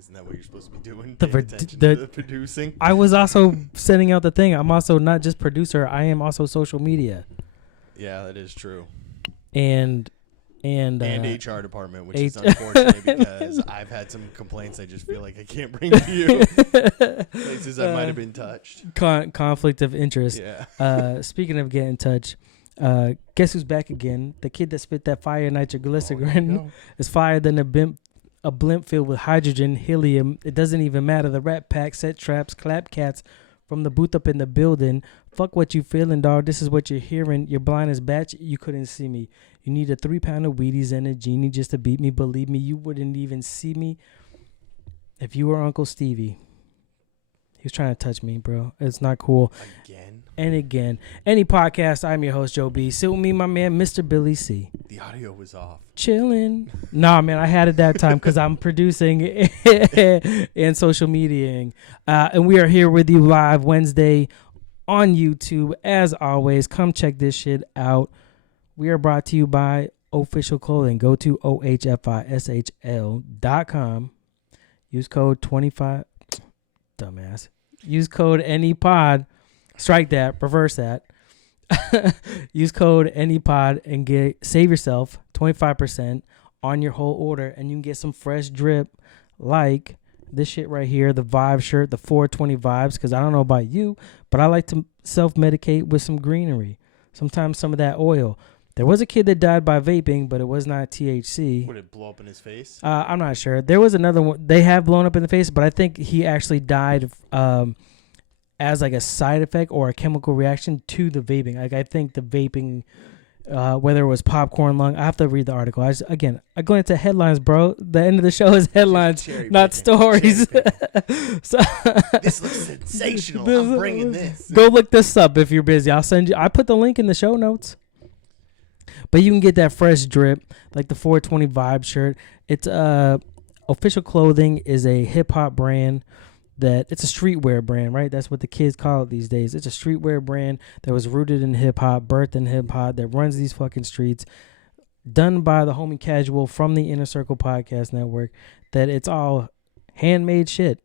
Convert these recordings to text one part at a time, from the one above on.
Isn't that what you're supposed to be doing? The Paying attention to the producing. I was also sending out the thing. I'm also not just producer. I am also social media. Yeah, that is true. And HR department, which is unfortunate because I've had some complaints I just feel like I can't bring to you. Places I might have been touched. Conflict of interest. Yeah. Speaking of getting touched, guess who's back again? The kid that spit that fire nitroglycerin is fired than a blimp filled with hydrogen, helium. It doesn't even matter. The Rat Pack set traps, clap cats from the booth up in the building. Fuck what you feeling, dog. This is what you're hearing. You're blind as batch. You couldn't see me. You need a 3-pound of Wheaties and a genie just to beat me. Believe me, you wouldn't even see me if you were Uncle Stevie. He was trying to touch me, bro. It's not cool. Again and again. Any podcast, I'm your host, Joe B. Sit with me, my man, Mr. Billy C. The audio was off. Chilling. Nah, man, I had it that time because I'm producing and social mediaing. And we are here with you live Wednesday on YouTube. As always, come check this shit out. We are brought to you by Official Clothing. Go to ohfishl.com. Use code 25. Dumbass. Use code ANYPOD. Strike that. Reverse that. Use code ANYPOD and save yourself 25% on your whole order, and you can get some fresh drip like this shit right here, the Vibe shirt, the 420 Vibes, because I don't know about you, but I like to self-medicate with some greenery. Sometimes some of that oil. There was a kid that died by vaping, but it was not THC. Would it blow up in his face? I'm not sure. There was another one. They have blown up in the face, but I think he actually died as like a side effect or a chemical reaction to the vaping. Like I think the vaping, whether it was popcorn lung, I have to read the article. I glance at headlines, bro. The end of the show is headlines, not stories. So, this looks sensational. I'm bringing this. Go look this up if you're busy. I'll send you. I put the link in the show notes. But you can get that fresh drip, like the 420 Vibe shirt. It's Official Clothing is a hip hop brand it's a streetwear brand, right? That's what the kids call it these days. It's a streetwear brand that was rooted in hip hop, birthed in hip hop, that runs these fucking streets, done by the homie Casual from the Inner Circle Podcast Network. That it's all handmade shit.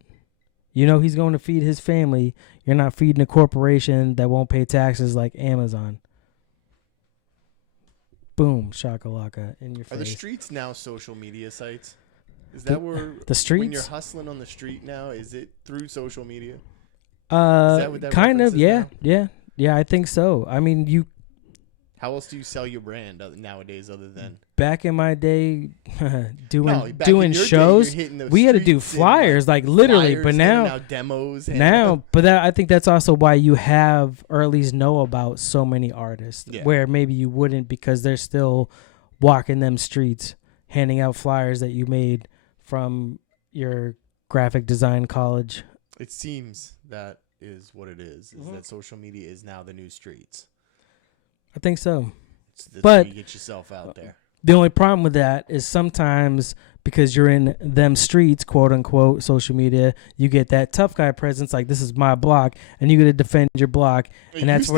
You know he's going to feed his family. You're not feeding a corporation that won't pay taxes like Amazon. Boom, shakalaka in your face. Are the streets now social media sites? Is that where the streets? When you're hustling on the street now, is it through social media? Is that what that kind of, yeah, now? Yeah. I think so. I mean, how else do you sell your brand nowadays other than back in my day, doing shows? We had to do flyers, like literally. But now demos. I think that's also why you have, or at least know about, so many artists where maybe you wouldn't, because they're still walking them streets, handing out flyers that you made from your graphic design college. It seems that is what it is. Is that social media is now the new streets. I think so. But you get yourself out there. The only problem with that is sometimes because you're in them streets, quote unquote, social media, you get that tough guy presence, like this is my block, and you got to defend your block, and that's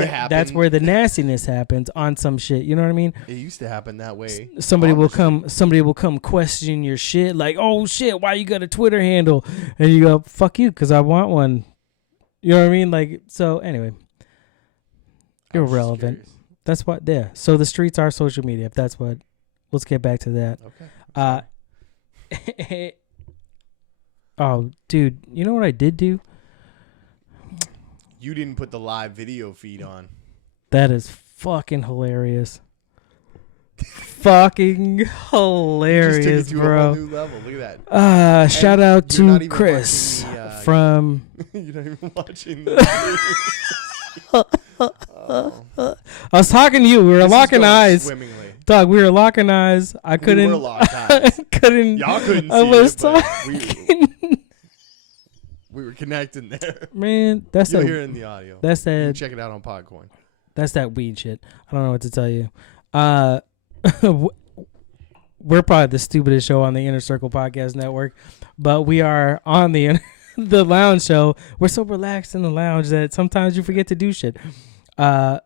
where the nastiness happens on some shit. You know what I mean? It used to happen that way. Somebody will come question your shit, like, oh shit, why you got a Twitter handle? And you go, fuck you, because I want one. You know what I mean? Like, so anyway, irrelevant. That's what. Yeah. So the streets are social media. If that's what. Let's get back to that. Okay. Oh, dude, you know what I did do? You didn't put the live video feed on. That is fucking hilarious. Fucking hilarious, you just took it to bro. A whole new level. Look at that. Shout out to Chris from. You're not even watching the I was talking to you. We were locking eyes. Swimmingly. Dog, we were locking eyes. I couldn't. We were locked eyes. Y'all couldn't see I was it, but talking. we were connecting there. Man, that's You'll hear it in the audio. That's that. You can check it out on Podcoin. That's that weed shit. I don't know what to tell you. We're probably the stupidest show on the Inner Circle Podcast Network, but we are on the lounge show. We're so relaxed in the lounge that sometimes you forget to do shit. I'm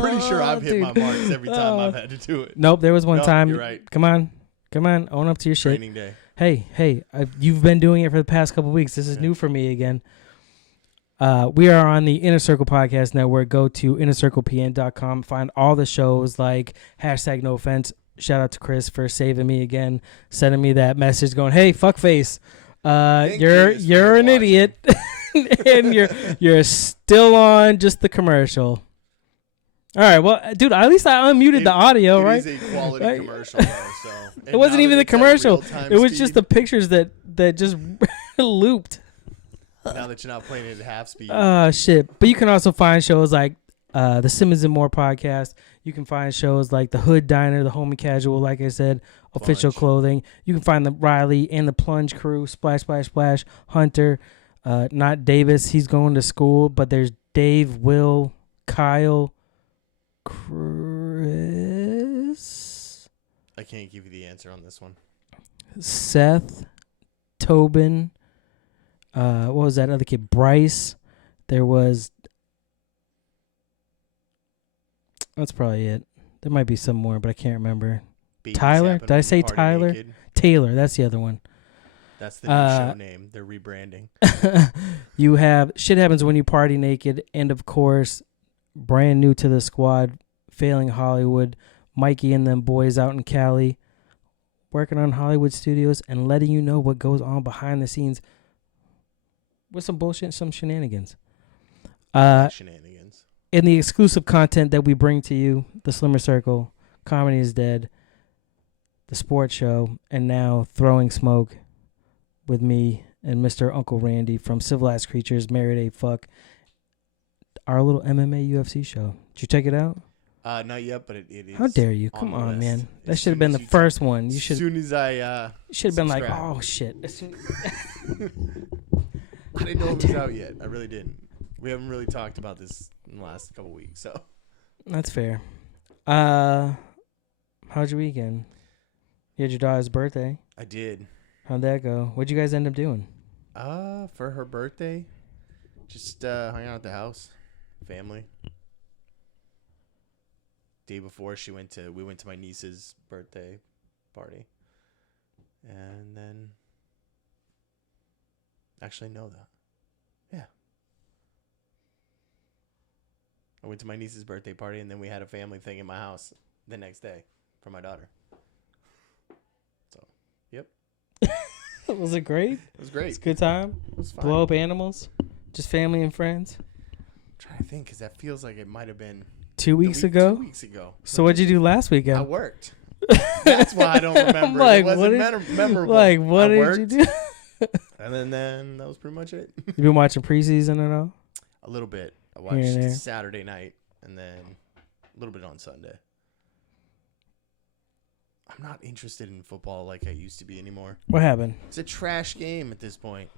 pretty sure I've hit my marks every time I've had to do it. Nope, there was one time. You're right. Come on, own up to your shit. Training day. Hey, you've been doing it for the past couple weeks. This is new for me again. We are on the Inner Circle Podcast Network. Go to innercirclepn.com. Find all the shows like #No Offense. Shout out to Chris for saving me again, sending me that message going, "Hey, fuckface, you're an idiot, and you're still on just the commercial." All right, well, dude, at least I unmuted the audio, right? It is a quality commercial, though. So it wasn't even the commercial. It was just the pictures that just looped. Now that you're not playing it at half speed. Shit. But you can also find shows like the Simmons and More podcast. You can find shows like the Hood Diner, the Homie Casual, like I said, Official Clothing. You can find the Riley and the Plunge crew, Splash, Splash, Splash, Hunter, not Davis. He's going to school, but there's Dave, Will, Kyle, Chris. I can't give you the answer on this one. Seth, Tobin. What was that other kid? Bryce. There was. That's probably it. There might be some more, but I can't remember. Tyler? Did I say Tyler? Naked. Taylor. That's the other one. That's the new show name. They're rebranding. You have Shit Happens When You Party Naked. And, of course, brand new to the squad, Failing Hollywood. Mikey and them boys out in Cali. Working on Hollywood studios and letting you know what goes on behind the scenes. With some bullshit, some shenanigans. Shenanigans. In the exclusive content that we bring to you, the Slimmer Circle, Comedy is Dead, the sports show, and now Throwing Smoke with me and Mr. Uncle Randy from Civilized Creatures, Married a Fuck, our little MMA UFC show. Did you check it out? Not yet, but it is. How dare you? Come on, man. That should have been the first one. You should. As soon as I you should have been like, oh shit. As soon I didn't know it was out yet. I really didn't. We haven't really talked about this in the last couple weeks, so. That's fair. How's your weekend? You had your daughter's birthday. I did. How'd that go? What'd you guys end up doing? For her birthday, just hung out at the house, family. Day before we went to my niece's birthday party, and then. Actually, no, though. Yeah. I went to my niece's birthday party, and then we had a family thing in my house the next day for my daughter. So, yep. Was it great? It was great. It's a good time? It was fun. Blow up animals? Just family and friends? I'm trying to think, because that feels like it might have been 2 weeks ago? 2 weeks ago. So what'd you do last weekend? I worked. That's why I don't remember. Like, it wasn't memorable. Like, what did you do? And then that was pretty much it. You been watching preseason at all? A little bit. I watched Saturday night and then a little bit on Sunday. I'm not interested in football like I used to be anymore. What happened? It's a trash game at this point.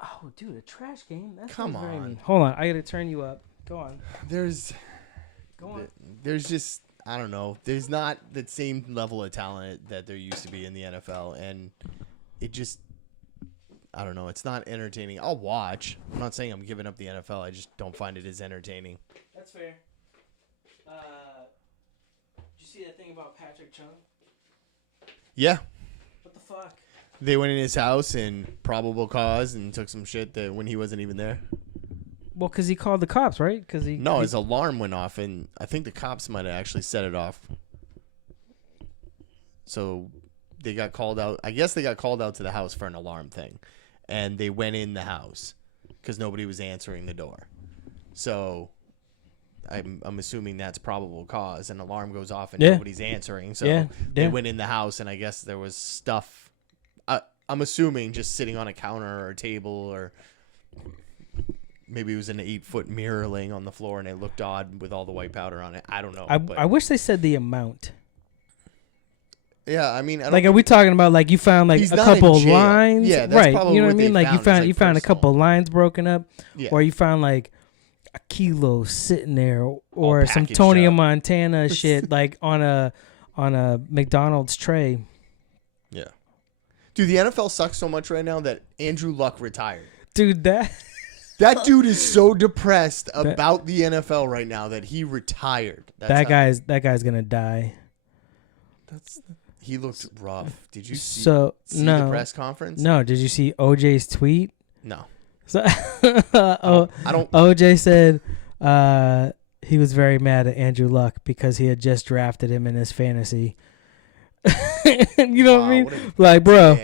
Oh, dude, a trash game? Come on. Hold on. I got to turn you up. Go on. There's just, I don't know. There's not the same level of talent that there used to be in the NFL. And it just, I don't know. It's not entertaining. I'll watch. I'm not saying I'm giving up the NFL. I just don't find it as entertaining. That's fair. Did you see that thing about Patrick Chung? Yeah. What the fuck? They went in his house in probable cause and took some shit that when he wasn't even there. Well, because he called the cops, right? His alarm went off, and I think the cops might have actually set it off. So they got called out. I guess they got called out to the house for an alarm thing. And they went in the house because nobody was answering the door. So I'm assuming that's probable cause. An alarm goes off and nobody's answering. So they went in the house, and I guess there was stuff. I'm assuming just sitting on a counter or a table, or maybe it was an 8-foot mirror laying on the floor, and it looked odd with all the white powder on it. I don't know. I wish they said the amount. Yeah, I mean, are we talking about like you found like a couple lines? Yeah, that's right. Probably you know what I mean? Like you found a couple lines broken up, or you found like a kilo sitting there, or some Tony Montana shit like on a McDonald's tray. Yeah, dude, the NFL sucks so much right now that Andrew Luck retired. Dude, that dude is so depressed about the NFL right now that he retired. That guy's gonna die. He looked rough. Did you see no the press conference? No, did you see OJ's tweet? No. So I don't. OJ said he was very mad at Andrew Luck because he had just drafted him in his fantasy. You know what I mean? Like, bro,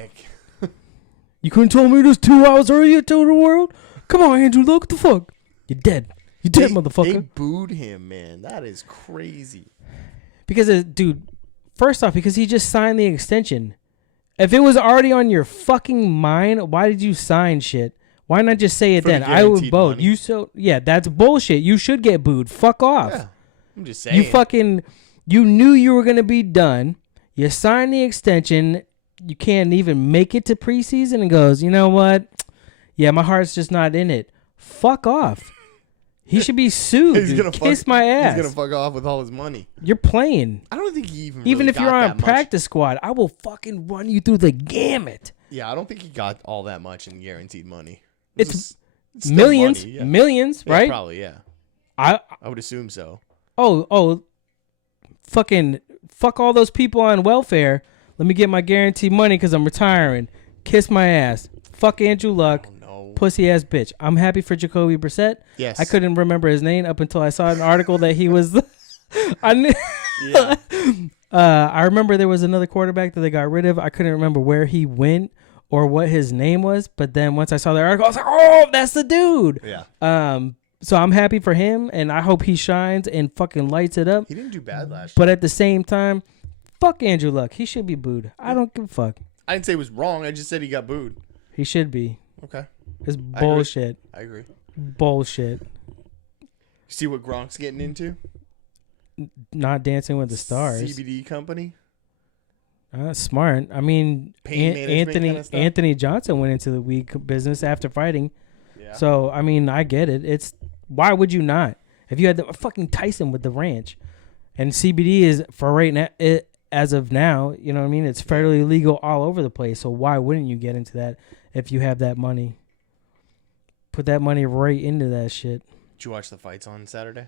you couldn't tell me this 2 hours earlier to the world? Come on, Andrew Luck, what the fuck? You're dead. You're dead, motherfucker. They booed him, man. That is crazy. Because, dude, first off, because he just signed the extension. If it was already on your fucking mind, why did you sign shit? Why not just say it then? I would vote. That's bullshit. You should get booed. Fuck off. Yeah, I'm just saying. You knew you were gonna be done. You signed the extension. You can't even make it to preseason and goes, you know what? Yeah, my heart's just not in it. Fuck off. He should be sued. Kiss my ass. He's gonna fuck off with all his money. You're playing. I don't think he even if got you're on that much. practice squad, I will fucking run you through the gamut. Yeah, I don't think he got all that much in guaranteed money. It's millions, money, yeah. Millions, right? Yeah, probably, yeah. I would assume so. Fucking fuck all those people on welfare. Let me get my guaranteed money because I'm retiring. Kiss my ass. Fuck Andrew Luck. Pussy ass bitch. I'm happy for Jacoby Brissett. Yes. I couldn't remember his name up until I saw an article that he was. Yeah. I remember there was another quarterback that they got rid of. I couldn't remember where he went or what his name was. But then once I saw the article, I was like, oh, that's the dude. Yeah. So I'm happy for him, and I hope he shines and fucking lights it up. He didn't do bad last year. But at the same time, fuck Andrew Luck. He should be booed. I don't give a fuck. I didn't say it was wrong. I just said he got booed. He should be. Okay. It's bullshit. I agree. Bullshit. See what Gronk's getting into? Not Dancing with the Stars. CBD company. Smart. I mean, Anthony Johnson went into the weed business after fighting. Yeah. So, I mean, I get it. Why would you not? If you had fucking Tyson with the ranch, and CBD is for right now, as of now, you know what I mean? It's fairly legal all over the place. So why wouldn't you get into that if you have that money? Put that money right into that shit. Did you watch the fights on Saturday?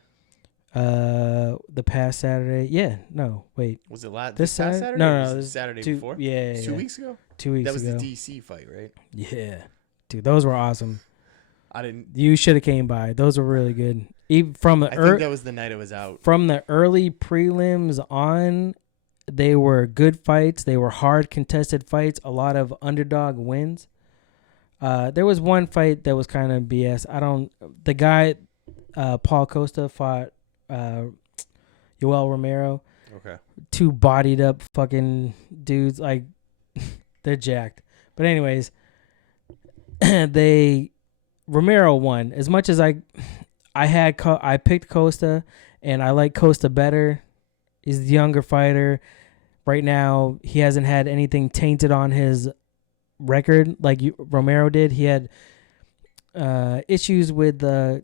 The past Saturday. Yeah. No. Wait. Was it past this Saturday? No. This Saturday two, before. Yeah. 2 weeks ago. 2 weeks ago. That was ago. the DC fight, right? Yeah. Dude, those were awesome. I didn't. You should have came by. Those were really good. Even I think that was the night it was out. From the early prelims on, they were good fights. They were hard contested fights. A lot of underdog wins. There was one fight that was kind of BS. The guy, Paul Costa fought Yoel Romero. Okay. Two bodied up fucking dudes. Like, they're jacked. But anyways, Romero won. As much as I picked Costa, and I like Costa better. He's the younger fighter. Right now, he hasn't had anything tainted on his record like Romero did. He had issues with the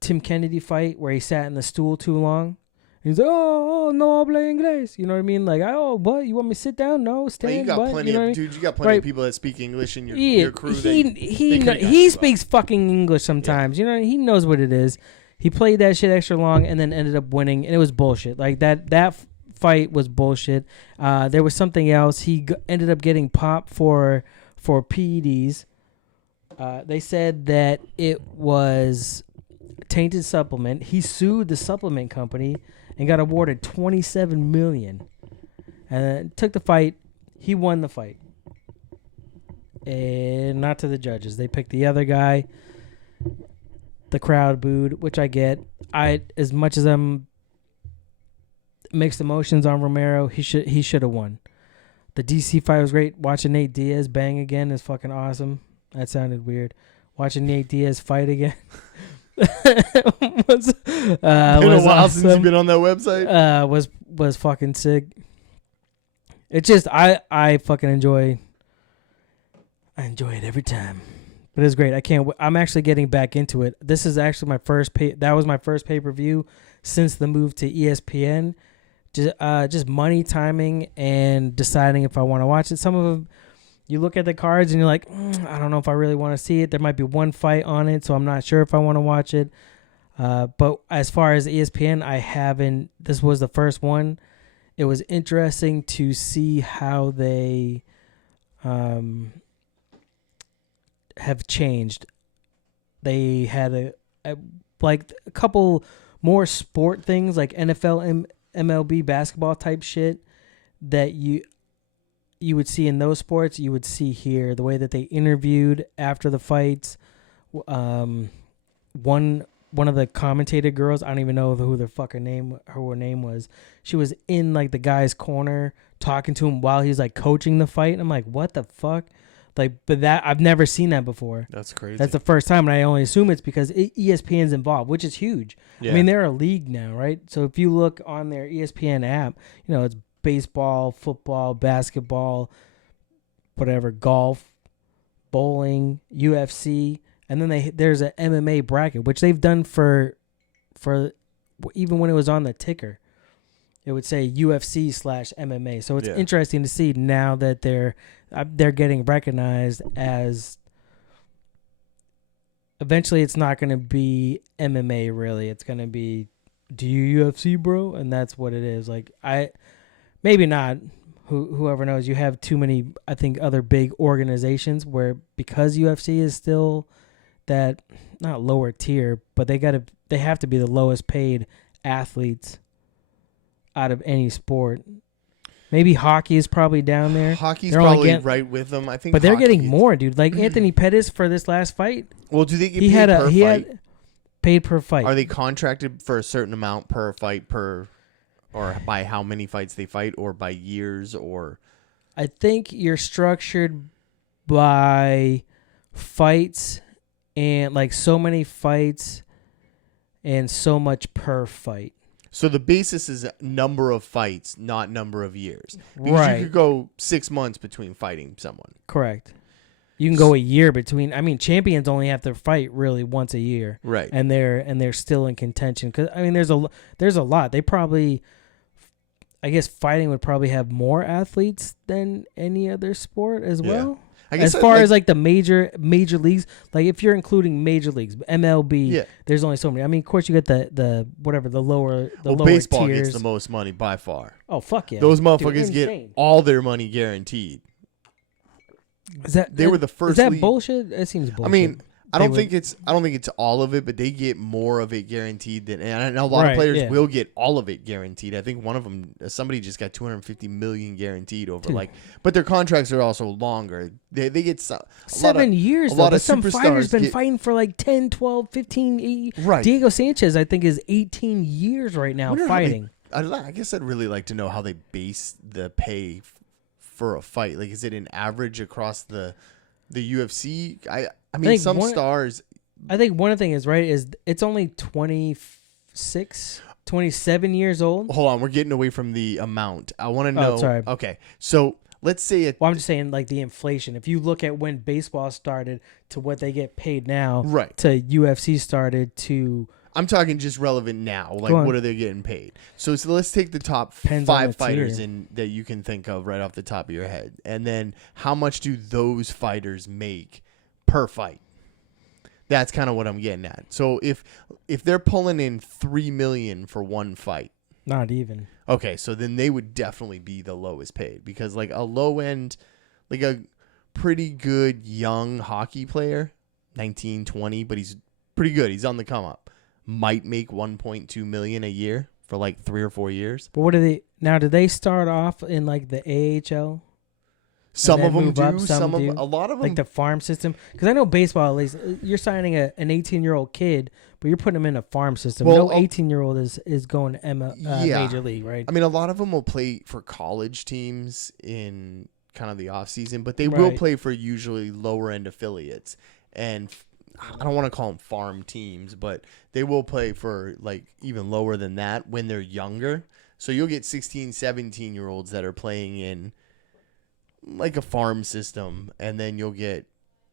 Tim Kennedy fight where he sat in the stool too long. He's like, oh, no habla inglés. You know what I mean? Like, oh, what? You want me to sit down? No, stand. You got plenty of dudes. You got plenty of people that speak English in your crew. He speaks fucking English sometimes. Yeah. You know, he knows what it is. He played that shit extra long and then ended up winning, and it was bullshit. Like that fight was bullshit. There was something else. He ended up getting popped for PEDs. They said that it was tainted supplement. He sued the supplement company and got awarded $27 million. And took the fight. He won the fight. And not to the judges. They picked the other guy. The crowd booed, which I get. As much as I'm mixed emotions on Romero, he should have won. The DC fight was great. Watching Nate Diaz bang again is fucking awesome. That sounded weird. Watching Nate Diaz fight again was been a while awesome. Since you've been on that website. Was fucking sick. It's just I fucking enjoy. I enjoy it every time. But it's great. I'm actually getting back into it. This is actually my first that was my first pay-per-view since the move to ESPN. Just money timing and deciding if I want to watch it. Some of them, you look at the cards and you're like, I don't know if I really want to see it. There might be one fight on it, so I'm not sure if I want to watch it. But as far as ESPN, I haven't. This was the first one. it was interesting to see how they have changed. They had a couple more sport things like NFL, MLB basketball type shit that you would see in those sports. You would see here the way that they interviewed after the fights. One of the commentator girls, I don't even know who her name was. She was in like the guy's corner talking to him while he's like coaching the fight. And I'm like, what the fuck? Like, but that I've never seen that before. That's crazy. That's the first time, and I only assume it's because ESPN's involved, which is huge. Yeah. I mean, they're a league now, right? So if you look on their ESPN app, it's baseball, football, basketball, whatever, golf, bowling, UFC, and then there's an MMA bracket, which they've done for even when it was on the ticker. It would say UFC/MMA. So it's interesting to see now that they're getting recognized as. Eventually, it's not going to be MMA. Really, it's going to be, do you UFC, bro? And that's what it is. Like maybe not. Whoever knows? You have too many, I think, other big organizations where because UFC is still that not lower tier, but they have to be the lowest paid athletes out of any sport. Maybe hockey is probably down there. Hockey's probably right with them. I think, but they're getting more, dude. Like Anthony Pettis for this last fight. Well, do they get paid per fight? He had paid per fight. Are they contracted for a certain amount per fight or by how many fights they fight, or by years, or? I think you're structured by fights and like so many fights and so much per fight. So the basis is number of fights, not number of years. Because right. You could go 6 months between fighting someone. Correct. You can go a year between. I mean, champions only have to fight really once a year, right? And they're still in contention. Because I mean, there's a lot. They probably, I guess, fighting would probably have more athletes than any other sport as well. I guess as far as like the major leagues, like if you're including major leagues, MLB, there's only so many. I mean, of course, you get the lower baseball tiers. gets the most money by far. Oh fuck yeah! Those motherfuckers get all their money guaranteed. They were the first. Is that league. Bullshit? It seems bullshit. I mean, I don't think it's all of it, but they get more of it guaranteed than, and I know a lot of players will get all of it guaranteed. I think one of them, somebody just got $250 million guaranteed over but their contracts are also longer. They get 7 years. A lot of some fighters been fighting for like 10, 12, 15, 18. Right. Diego Sanchez, I think, is 18 years right now fighting. I guess I'd really like to know how they base the pay for a fight. Like, is it an average across the UFC? I mean, some stars. I think one thing is it's only 26, 27 years old. Hold on, we're getting away from the amount. I want to know. Sorry. Okay, so let's say I'm just saying like the inflation. If you look at when baseball started to what they get paid now, right? To UFC started to. I'm talking just relevant now. Like, what are they getting paid? So let's take the top 5 fighters that you can think of right off the top of your head, and then how much do those fighters make per fight? That's kind of what I'm getting at. So if they're pulling in $3 million for one fight, not even. Okay, so then they would definitely be the lowest paid, because like a low end, like a pretty good young hockey player, 19, 20, but he's pretty good. He's on the come up. Might make $1.2 million a year for like 3 or 4 years. But what do they now? Do they start off in like the AHL? Some of them do. Up, some do. A lot of them, like the farm system. Because I know baseball, at least you're signing an 18-year-old kid, but you're putting him in a farm system. Well, no 18-year-old is going to major league, right? I mean, a lot of them will play for college teams in kind of the off season, but they will play for usually lower end affiliates. And I don't want to call them farm teams, but they will play for like even lower than that when they're younger. So you'll get 16, 17-year-olds that are playing in like a farm system, and then you'll get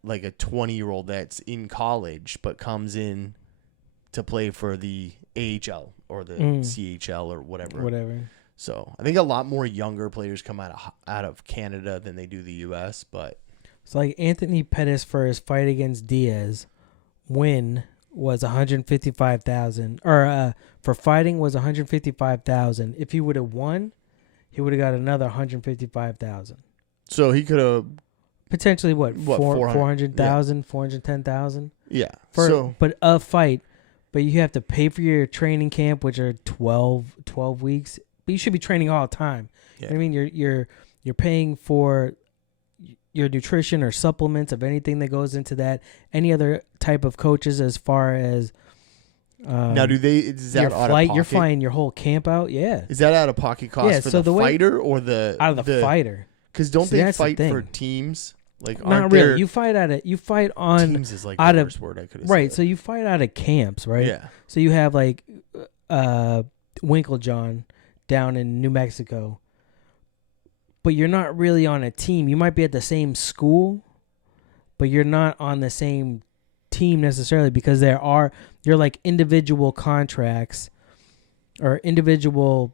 like a 20-year-old that's in college but comes in to play for the AHL or the CHL or whatever. So I think a lot more younger players come out of Canada than they do the U.S., but it's like Anthony Pettis for his fight against Diaz. Win was $155,000, or for fighting was $155,000. If he would have won, he would have got another 155,000. So he could have Potentially what 400,000, Yeah. 410,000. Yeah. But a fight, but you have to pay for your training camp, which are 12 weeks. But you should be training all the time. Yeah. You know what I mean, you're paying for your nutrition or supplements of anything that goes into that. Any other type of coaches as far as now, is that your out flight? of You're pocket? flying your whole camp out. Yeah, Is that out of pocket cost for so the the way- fighter or the out of the fighter. Because don't See, they that's the fight for thing. teams? Like Not aren't really. there- You fight on teams is like out the of- worst word I could have right. said. So you fight out of camps, right? Yeah. So you have like Winklejohn down in New Mexico, but you're not really on a team. You might be at the same school, but you're not on the same team necessarily because you're like individual contracts or individual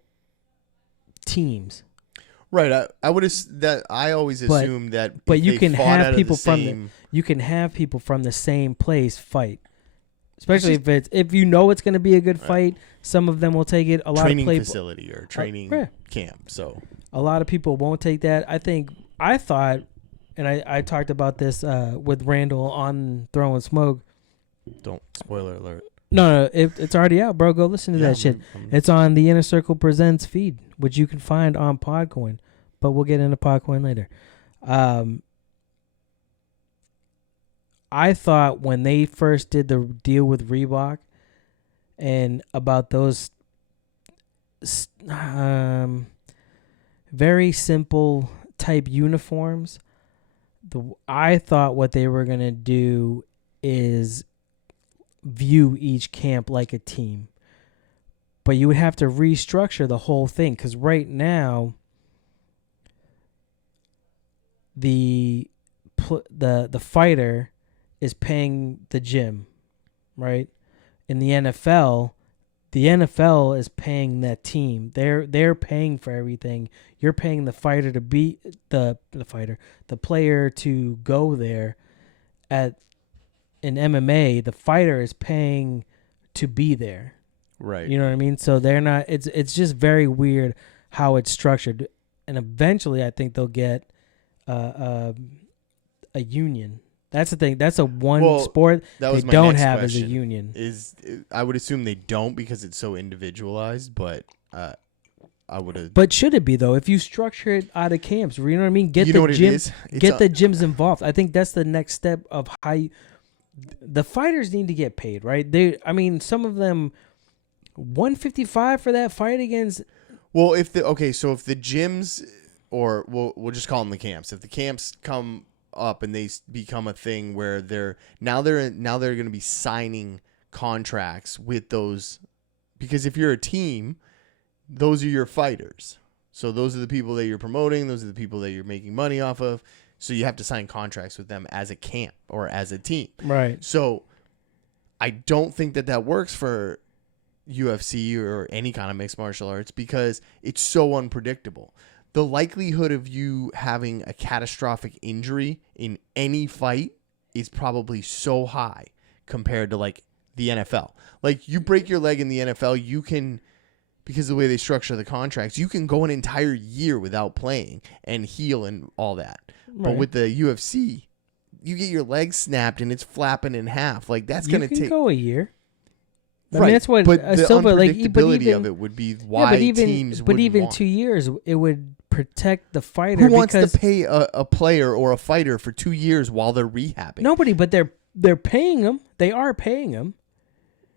teams. Right. I would I always But- assume that but if you they can fought have out of people the from the- same, You can have people from the same place fight. Especially just- if you know it's going to be a good Right. fight, some of them will take it. A lot training of facility or training yeah. camp. So A lot of people won't take that. I thought, and I talked about this with Randall on Throwing Smoke. don't spoiler alert. No, it's already out, bro. Go listen to Yeah, that shit. I'm- It's on the Inner Circle Presents feed, which you can find on Podcoin. But we'll get into Podcoin later. I thought when they first did the deal with Reebok and about those very simple type uniforms, I thought what they were going to do is view each camp like a team. But you would have to restructure the whole thing because right now the fighter is paying the gym, right? In the NFL is paying that team. They're paying for everything. You're paying the fighter to be the player to go there. In MMA, the fighter is paying to be there. Right. You know what I mean? So they're not. It's just very weird how it's structured, and eventually I think they'll get a union. That's the thing. That's sport that was they my don't next have as a question. union. I would assume they don't because it's so individualized, but I would have. But should it be though? If you structure it out of camps, you know what I mean? Get You know the what it gym, is? It's get the gyms involved. I think that's the next step of how the fighters need to get paid, right? Some of them 155 for that fight against. Well, if the gyms, or we'll just call them the camps. If the camps come up and they become a thing where they're going to be signing contracts with those, because if you're a team, those are your fighters. So those are the people that you're promoting. Those are the people that you're making money off of. So you have to sign contracts with them as a camp or as a team. Right. So I don't think that works for UFC or any kind of mixed martial arts because it's so unpredictable. The likelihood of you having a catastrophic injury in any fight is probably so high compared to like the NFL. Like you break your leg in the NFL, you can, because of the way they structure the contracts, you can go an entire year without playing and heal and all that. Right. But with the UFC, you get your leg snapped and it's flapping in half. Like that's going to You can take go a year. I right. mean, that's what but the Silva like. unpredictability of it would be why teams but wouldn't even want. 2 years, it would protect the fighter. Who wants because to pay a player or a fighter for 2 years while they're rehabbing? nobody? But they're paying them. They are paying them.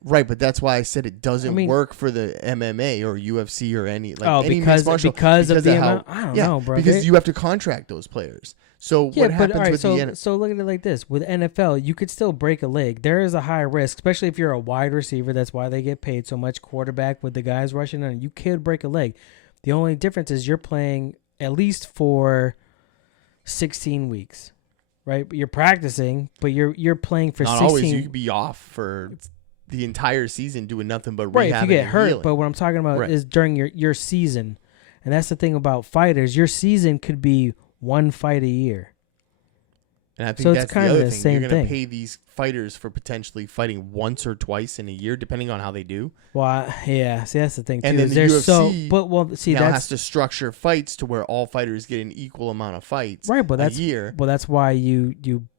Right, but that's why I said it doesn't work for the MMA or UFC or any any mixed martial because of the how, amount. I don't know, bro. Because you have to contract those players. So what happens with the NFL? So look at it like this: with NFL, you could still break a leg. There is a high risk, especially if you're a wide receiver. That's why they get paid so much. Quarterback with the guys rushing in, you could break a leg. The only difference is you're playing at least for 16 weeks, right? You're practicing, but you're playing for Not 16. always. You could be off for the entire season doing nothing but Right, if you rehabbing get and hurt. healing. But what I'm talking about Right. is during your season, and that's the thing about fighters. Your season could be one fight a year. And I think So it's that's kind the of other the thing. same You're going thing. to pay these fighters for potentially fighting once or twice in a year, depending on how they do. Well, yeah. See, that's the thing too. And then is the there's UFC now that's has to structure fights to where all fighters get an equal amount of fights right. But a year. Well, that's why you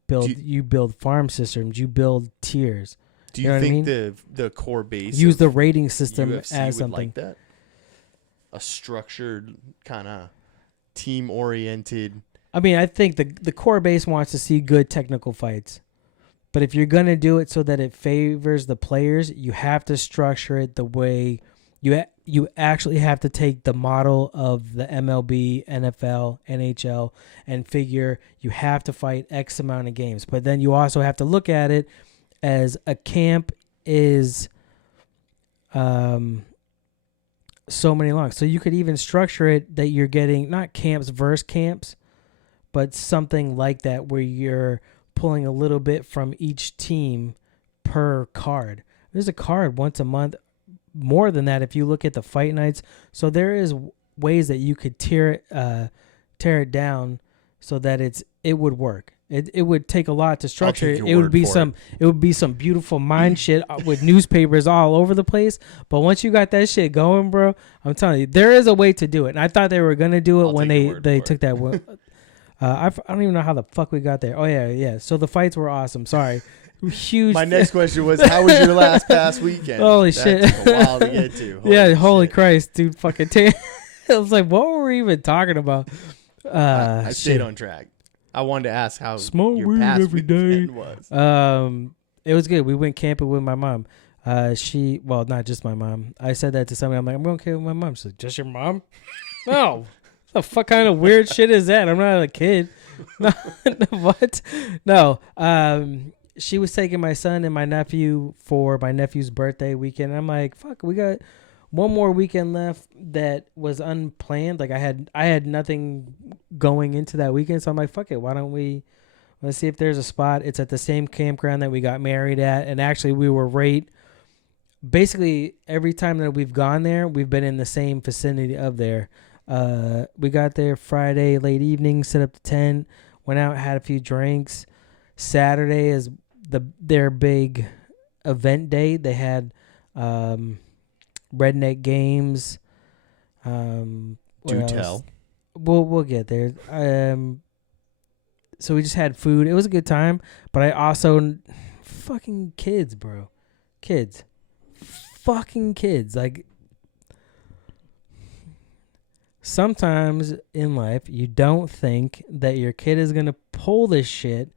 build Do you build farm systems. You build tiers. Do You you know what I think mean? the core base Use of the rating system UFC as would something. like that? A structured kind of team oriented. I mean, I think the core base wants to see good technical fights. But if you're going to do it so that it favors the players, you have to structure it the way you actually have to take the model of the MLB, NFL, NHL and figure you have to fight X amount of games. But then you also have to look at it as a camp is so many long. So you could even structure it that you're getting not camps versus camps, but something like that where you're pulling a little bit from each team per card. There's a card once a month, more than that if you look at the fight nights. So there is ways that you could tear it down so that it would work. It would take a lot to structure it. It would be some beautiful mind shit with newspapers all over the place. But once you got that shit going, bro, I'm telling you, there is a way to do it. And I thought they were gonna do it when they took that. I don't even know how the fuck we got there. Oh yeah. So the fights were awesome. Sorry, huge. My next question was, how was your last past weekend? Holy shit! That took a while to get to. Holy shit. Christ, dude! Fucking. I was like, what were we even talking about? I stayed on track. I wanted to ask how smoke your weed past every day weekend was. It was good. We went camping with my mom. Not just my mom. I said that to somebody. I'm like, I'm going camping with my mom. She's like, just your mom? No. The fuck kind of weird shit is that? I'm not a kid. No, what? No. She was taking my son and my nephew for my nephew's birthday weekend. I'm like, fuck, we got one more weekend left that was unplanned. Like I had nothing going into that weekend. So I'm like, fuck it. Why don't let's see if there's a spot. It's at the same campground that we got married at. And actually we were basically every time that we've gone there, we've been in the same vicinity of there. We got there Friday late evening, set up the tent, went out, had a few drinks. Saturday is their big event day. They had redneck games. Do tell. We'll get there. So we just had food. It was a good time, but I also fucking kids, bro. Kids. Fucking kids. Like sometimes in life, you don't think that your kid is going to pull this shit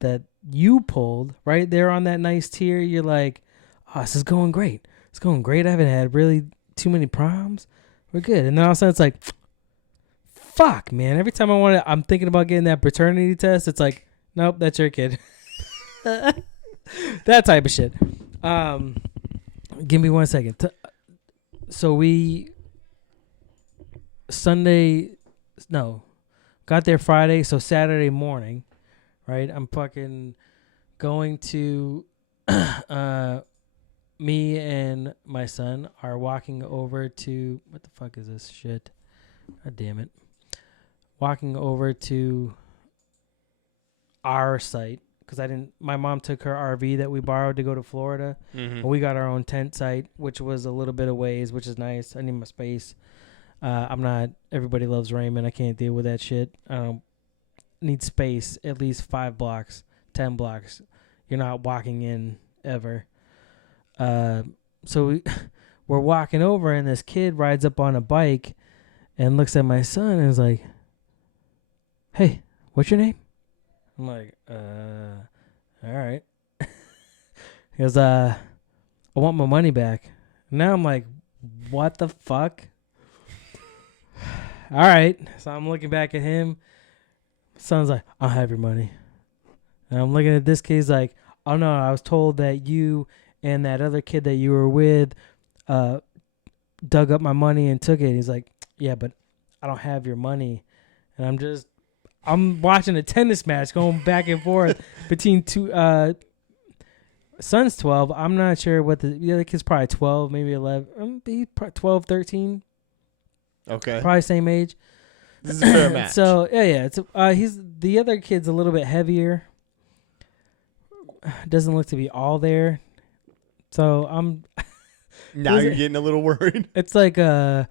that you pulled right there on that nice tier. You're like, oh, this is going great. It's going great. I haven't had really too many problems. We're good. And then all of a sudden it's like, fuck, man. Every time I'm thinking about getting that paternity test, it's like, nope, that's your kid. That type of shit. Give me 1 second. So got there Friday. So Saturday morning, right? I'm fucking going to, me and my son are walking over to, what the fuck is this shit? God damn it. Walking over to our site because my mom took her RV that we borrowed to go to Florida. Mm-hmm. But we got our own tent site, which was a little bit of ways, which is nice. I need my space. Everybody loves Raymond. I can't deal with that shit. Need space, at least 5 blocks, 10 blocks. You're not walking in ever. So we're walking over and this kid rides up on a bike and looks at my son and is like, hey, what's your name? I'm like, all right. He goes, I want my money back. Now I'm like, what the fuck? All right. So I'm looking back at him. Son's like, I'll have your money. And I'm looking at this kid. He's like, oh no, I was told that you and that other kid that you were with dug up my money and took it. He's like, yeah, but I don't have your money. And I'm watching a tennis match going back and forth between two. Son's 12. I'm not sure what the other kid's probably 12, maybe 11. Maybe 12, 13. Okay. Probably same age. This is a fair match. So yeah. The other kid's a little bit heavier. doesn't look to be all there. So Now you're getting a little worried. it's like Doyle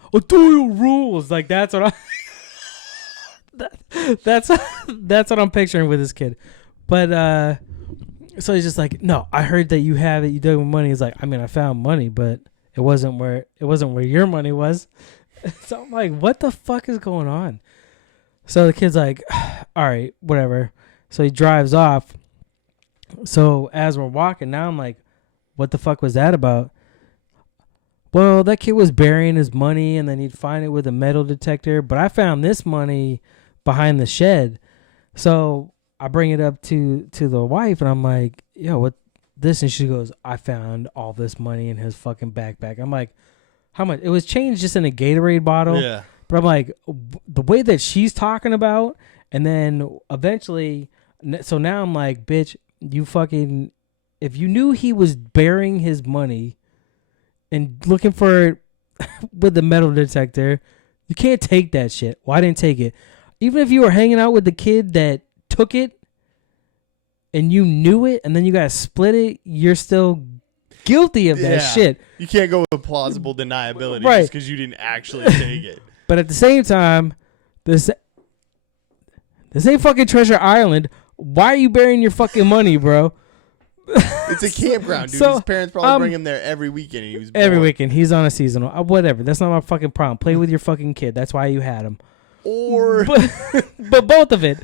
rules. Like that's what that's what I'm picturing with this kid. But so he's just like, no, I heard that you have it. You dug with money. He's like, I mean, I found money, but it wasn't where your money was. So I'm like, what the fuck is going on? So the kid's like, all right, whatever. So he drives off. So as we're walking now, I'm like, what the fuck was that about? Well, that kid was burying his money and then he'd find it with a metal detector. But I found this money behind the shed. So I bring it up to the wife and I'm like, yo, what this? And she goes, I found all this money in his fucking backpack. I'm like, how much? It was changed just in a Gatorade bottle. Yeah. But I'm like, the way that she's talking about, and then eventually, so now I'm like, bitch, you fucking, if you knew he was burying his money and looking for it with the metal detector, you can't take that shit. Well, I didn't take it. Even if you were hanging out with the kid that took it and you knew it and then you got to split it, you're still guilty of that shit. You can't go with plausible deniability Right. just because you didn't actually take it. But at the same time, this ain't fucking Treasure Island. Why are you burying your fucking money, bro? It's a campground, dude. So, His parents probably bring him there every weekend. And he was bored. Every weekend. He's on a seasonal. Whatever. That's not my fucking problem. Play with your fucking kid. That's why you had him. Or but both of it.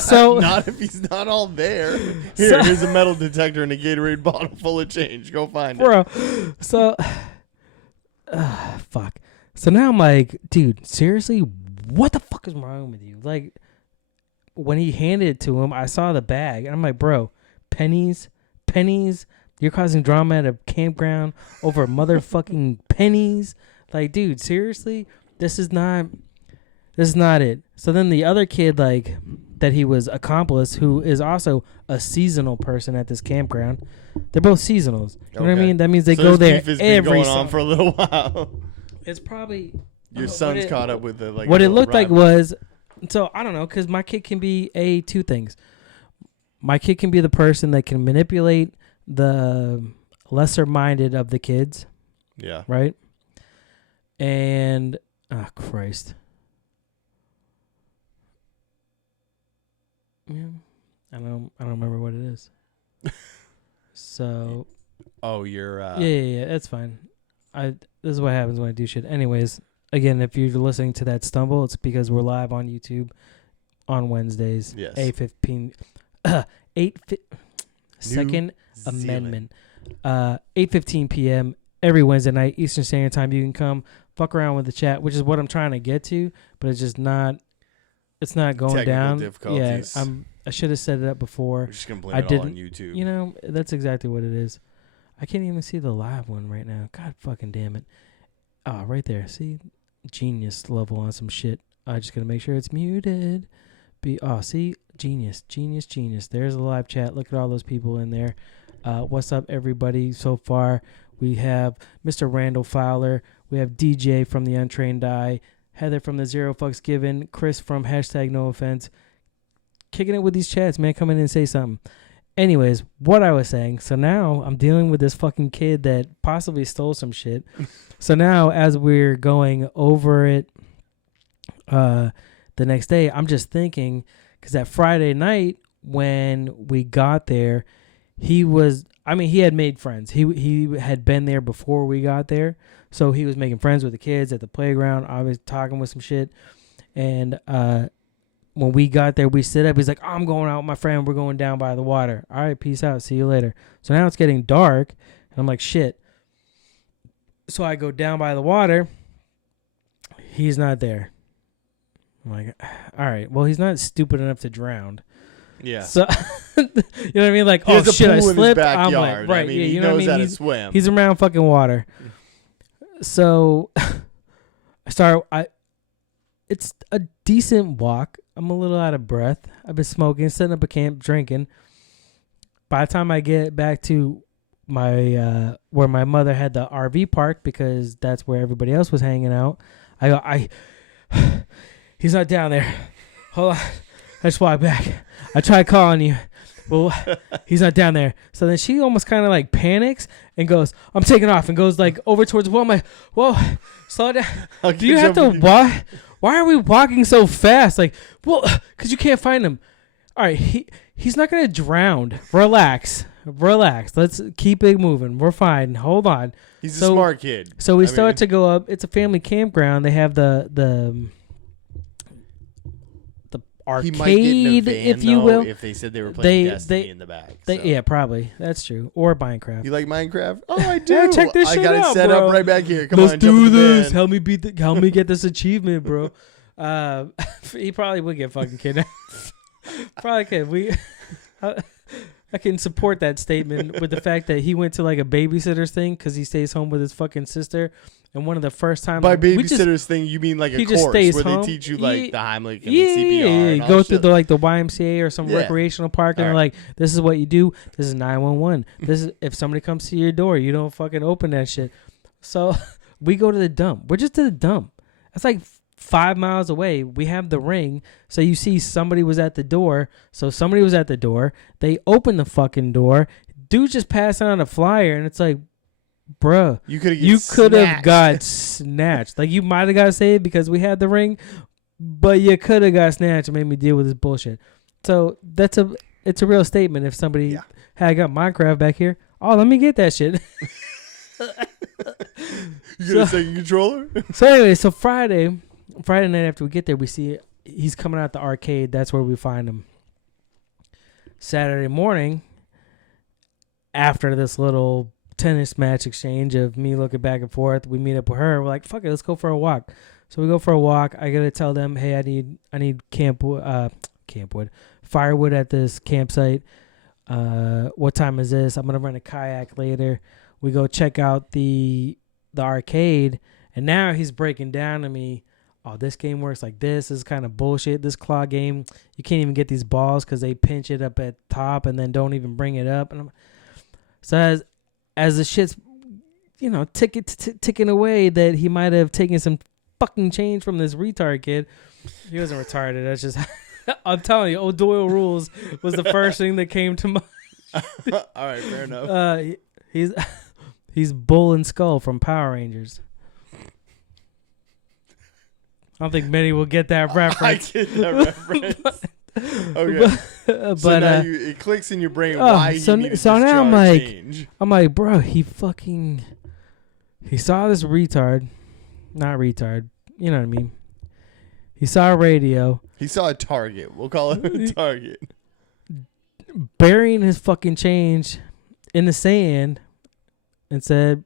So not if he's not all there. Here's a metal detector and a Gatorade bottle full of change. Go find it. Bro. So fuck. So now I'm like, dude, seriously, what the fuck is wrong with you? Like, when he handed it to him, I saw the bag, and I'm like, bro, pennies, you're causing drama at a campground over motherfucking pennies. Like, dude, seriously, this is not it. So then the other kid, like, that he was accomplice, who is also a seasonal person at this campground, they're both seasonals. You know what I mean? That means they go there beef has every been going summer. on for a little while. It's probably Your son's caught up with it. Like what it looked like was, so I don't know, because my kid can be two things. My kid can be the person that can manipulate the lesser-minded of the kids. Yeah. Right? And, oh, Christ. Yeah. I don't remember what it is. So. Oh, you're. Yeah. That's fine. This is what happens when I do shit. Anyways, again, if you're listening to that stumble, it's because we're live on YouTube on Wednesdays. Yes. 8:15. Second Amendment. 8:15 p.m. every Wednesday night, Eastern Standard Time. You can come fuck around with the chat, which is what I'm trying to get to, but it's just not. It's not going Technical down. difficulties. Yeah, I should have set it up before. We're just gonna blame it all on YouTube. You know, that's exactly what it is. I can't even see the live one right now. God fucking damn it. Oh, right there. See? Genius level on some shit. I just gotta make sure it's muted. See? Genius. There's the live chat. Look at all those people in there. What's up, everybody? So far, we have Mr. Randall Fowler. We have DJ from the Untrained Eye. Heather from the Zero Fucks Given. Chris from #NoOffense. Kicking it with these chats, man. Come in and say something. Anyways, what I was saying, so now I'm dealing with this fucking kid that possibly stole some shit. So now as we're going over it the next day, I'm just thinking, because that Friday night when we got there, he had made friends. He had been there before we got there. So he was making friends with the kids at the playground. I was talking with some shit. And when we got there, we sit up. He's like, I'm going out with my friend. We're going down by the water. All right, peace out. See you later. So now it's getting dark. And I'm like, shit. So I go down by the water. He's not there. I'm like, all right. Well, he's not stupid enough to drown. Yeah. So, you know what I mean? Like, oh, shit, I slipped. I'm like, right. Yeah, he knows how to swim. He's around fucking water. So it's a decent walk. I'm a little out of breath. I've been smoking, setting up a camp, drinking. By the time I get back to my where my mother had the RV park, because that's where everybody else was hanging out, I go, he's not down there. Hold on. I just walked back. I tried calling you. well, he's not down there. So then she almost kind of like panics and goes, I'm taking off, and goes like over towards the wall. I'm like, whoa, slow down. Do you have to walk? Why are we walking so fast? Like, well, because you can't find him. All right, he's not going to drown. Relax. Let's keep it moving. We're fine. Hold on. He's a smart kid. So we start to go up. It's a family campground. They have the arcade, he might get in a van, if you will. If they said they were playing Destiny in the back. Yeah, probably. That's true. Or Minecraft. You like Minecraft? Oh, I do. Yeah, check this shit out, I got it set bro. up right back here. Come Let's on, do jump in the this. van. Help me get this achievement, bro. He probably would get fucking kidnapped. Probably could. I can support that statement with the fact that he went to like a babysitter's thing because he stays home with his fucking sister. And one of the first times by babysitter's thing, you mean like a course where home. they teach you like the Heimlich and Yeah. CPR and all Go that through shit. the YMCA or some recreational park, and they're like, "This is what you do. This is 911. This is if somebody comes to your door, you don't fucking open that shit." So we go to the dump. We're just to the dump. It's like 5 miles away. We have the ring, so you see somebody was at the door. So somebody was at the door. They open the fucking door. Dude just passing on a flyer, and it's like, bruh, you could have got snatched. Like, you might have got saved because we had the ring, but you could have got snatched and made me deal with this bullshit. So it's a real statement. If somebody had got Minecraft back here, oh, let me get that shit. You got a second controller? So anyway, so Friday night after we get there, we see he's coming out the arcade. That's where we find him. Saturday morning, after this little tennis match exchange of me looking back and forth, we meet up with her. We're like, fuck it, let's go for a walk. So we go for a walk. I gotta tell them, hey, I need campwood, firewood at this campsite. What time is this? I'm gonna rent a kayak later. We go check out the arcade, and now he's breaking down to me, oh, this game works like this. This is kind of bullshit. This claw game, you can't even get these balls because they pinch it up at top and then don't even bring it up. And so as the shit's, ticking away, that he might have taken some fucking change from this retard kid. He wasn't retarded. That's just, I'm telling you, Old Doyle Rules was the first thing that came to mind. All right, fair enough. He's Bull and Skull from Power Rangers. I don't think many will get that reference. I get that reference. Okay. So now it clicks in your brain why he needed so now change. I'm like, bro, he saw this retard. Not retard. You know what I mean? He saw a radio. He saw a target. We'll call it a target. Burying his fucking change in the sand and said,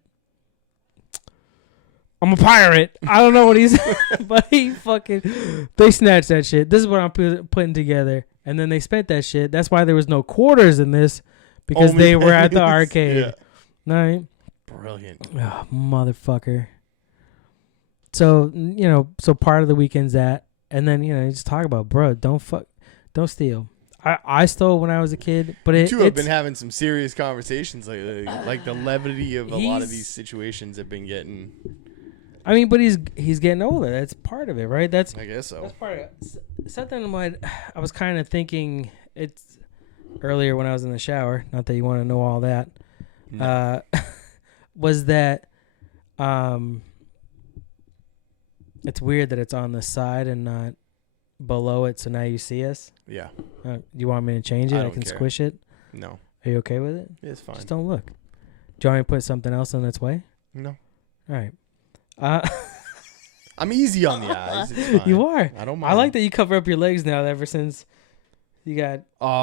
I'm a pirate. I don't know what he's, but they snatched that shit. This is what I'm putting together. And then they spent that shit. That's why there was no quarters in this, because they were at the arcade. Yeah. All right. Brilliant. Oh, motherfucker. So, so part of the weekend's that. And then, you just talk about, bro, don't steal. I stole when I was a kid, but you two have been having some serious conversations lately. Like the levity of a lot of these situations have been getting. I mean, but he's getting older. That's part of it, right? I guess so. That's part of it. Something what I was kind of thinking. It's earlier when I was in the shower. Not that you want to know all that. No. Was that it's weird that it's on the side and not below it, so now you see us. Yeah. You want me to change it? I can care. squish it. No. Are you okay with it? Yeah, it's fine. Just don't look. Do you want me to put something else in its way? No. All right. I'm easy on the eyes. It's fine. You are. I don't mind. I like that you cover up your legs now. Ever since you got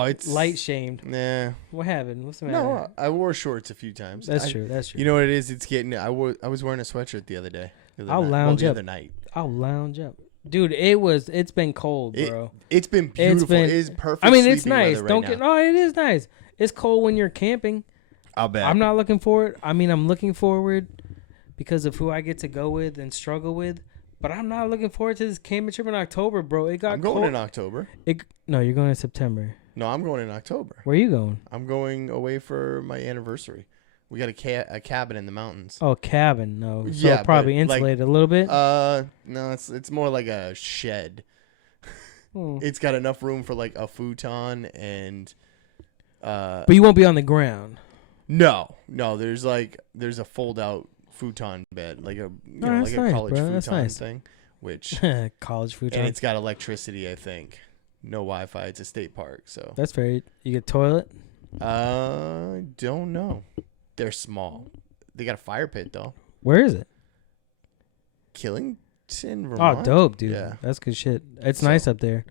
it's light shamed. Nah. What happened? What's the matter? No, I wore shorts a few times. That's true. You know what it is? It's getting. I was wearing a sweatshirt the other day. I'll lounge up. The other night. I'll lounge up. Dude, it's been cold, bro. It's been beautiful. It is perfect. I mean, it's nice. It is nice. It's cold when you're camping. I'll bet. I'm not looking forward. I mean, I'm looking forward because of who I get to go with and struggle with. But I'm not looking forward to this camping trip in October, bro. I'm going cold. in October. No, you're going in September. No, I'm going in October. Where are you going? I'm going away for my anniversary. We got a cabin in the mountains. Oh, cabin. No. So yeah, probably insulated a little bit. No, it's more like a shed. It's got enough room for like a futon and But you won't be on the ground. No. There's a fold out futon bed, like a That's nice, college bro. That's futon nice. thing, which College futon. and it's got electricity. I think no Wi-Fi. It's a state park, so That's fair. You get toilet. Don't know. They're small. They got a fire pit though. Where is it? Killington, Vermont. Oh, dope, dude. Yeah. That's good shit. It's nice up there.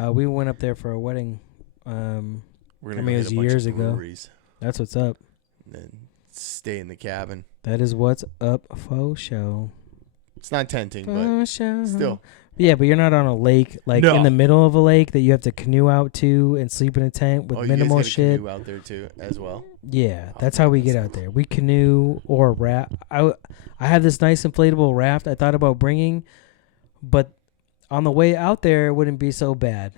We went up there for a wedding. We're gonna I mean, go it was hit a bunch years of ago. breweries That's what's up. and then stay in the cabin. That is what's up, faux show. It's not tenting, but Faux show. still. Yeah, but you're not on a lake, like No. in the middle of a lake that you have to canoe out to and sleep in a tent with minimal you guys got a shit. canoe out there too, as well. Yeah, Oh, that's how we get that's out there. We canoe or raft. I have this nice inflatable raft I thought about bringing, but on the way out there, it wouldn't be so bad.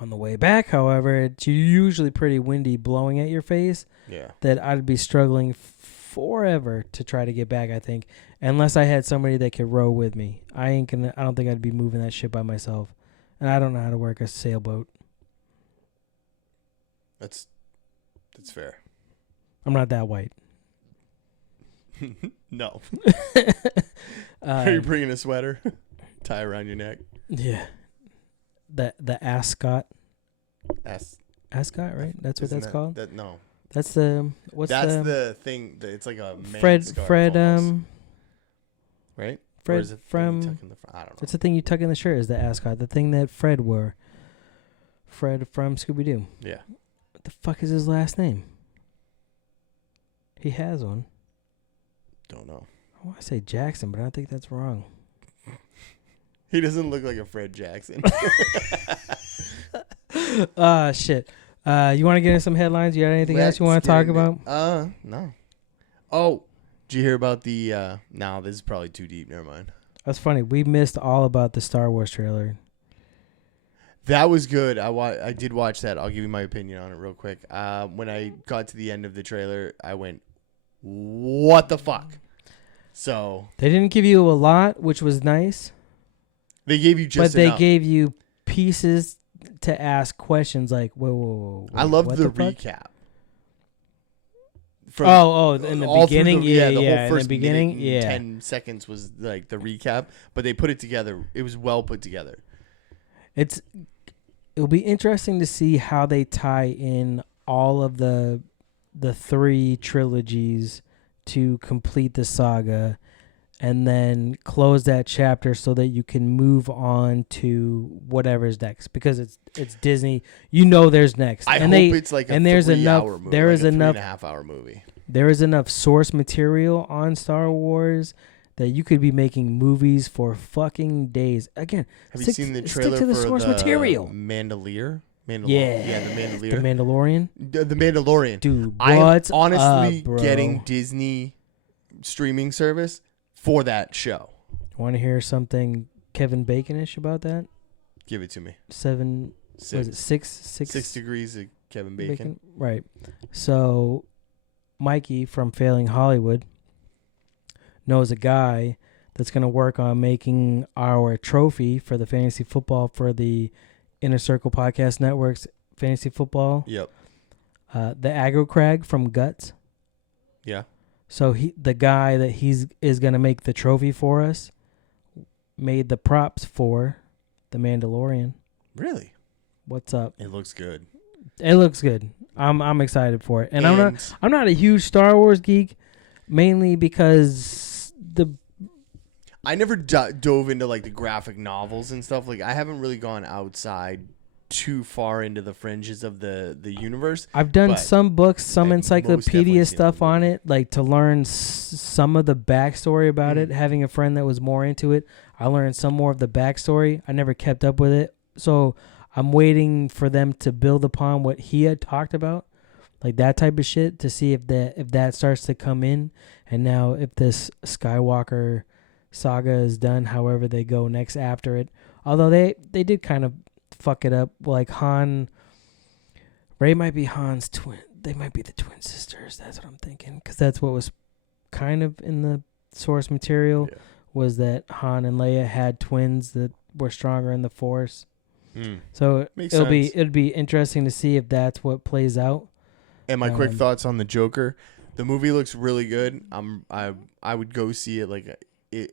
On the way back, however, it's usually pretty windy, blowing at your face, Yeah. that I'd be struggling forever to try to get back, I think, unless I had somebody that could row with me. I don't think I'd be moving that shit by myself. And I don't know how to work a sailboat. That's fair. I'm not that white. No. Are you bringing a sweater? Tie around your neck. Yeah. The ascot. Ascot, right? That's what Isn't that's called? No. That's the That's the thing. It's like a man Fred scarf almost, right? Or Fred is it from tuck in the front? I don't know. it's the thing you tuck in the shirt is the ascot. The thing that Fred wore. Fred from Scooby Doo. Yeah. What the fuck is his last name? He has one. Don't know. I want to say Jackson, but I don't think that's wrong. He doesn't look like a Fred Jackson. Shit. You want to get into some headlines? You got anything else you want to talk about? No. Oh, did you hear about the? No, this is probably too deep. Never mind. That's funny. We missed all about the Star Wars trailer. That was good. I did watch that. I'll give you my opinion on it real quick. When I got to the end of the trailer, I went, "What the fuck?" So They didn't give you a lot, which was nice. they gave you just but they enough. gave you pieces to ask questions like, whoa. I loved what the fuck? recap. In the all through beginning? the Yeah, whole in first the beginning, minute and yeah. 10 seconds was like the recap, but they put it together. It was well put together. It'll be interesting to see how they tie in all of the 3 trilogies to complete the saga and then close that chapter so that you can move on to whatever's next, because it's Disney. You know there's next. I and hope it's like a and there's 3 enough hour movie. there is like a enough 3.5 hour movie. There is enough source material on Star Wars that you could be making movies for fucking days. Again, Have you seen the trailer stick to the for source the material. Mandalorian? Yeah, the Mandalorian. The Mandalorian, The Mandalorian. dude. I'm What's honestly up, bro? getting Disney streaming service for that show. Want to hear something Kevin Bacon-ish about that? Give it to me. 7. Was it 6? 6 degrees of Kevin Bacon. Right. So, Mikey from Failing Hollywood knows a guy that's going to work on making our trophy for the fantasy football for the Inner Circle Podcast Network's fantasy football. Yep. The Aggro Crag from Guts. Yeah. So the guy that is going to make the trophy for us made the props for the Mandalorian. Really? What's up? It looks good. It looks good. I'm excited for it. And I'm not a huge Star Wars geek, mainly because I never dove into like the graphic novels and stuff. Like I haven't really gone outside too far into the fringes of the universe. I've done but some books, some I've most definitely encyclopedia seen stuff the on movie. it, like to learn some of the backstory about it. Having a friend that was more into it, I learned some more of the backstory. I never kept up with it, so I'm waiting for them to build upon what he had talked about, like that type of shit, to see if that starts to come in. And now if this Skywalker saga is done, however they go next after it, although they did kind of fuck it up, like Rey might be Han's twin. They might be the twin sisters. That's what I'm thinking, because that's what was kind of in the source material, was that Han and Leia had twins that were stronger in the Force. So Makes it'll be interesting to see if that's what plays out. And my quick thoughts on the Joker. The movie looks really good. I would go see it. Like it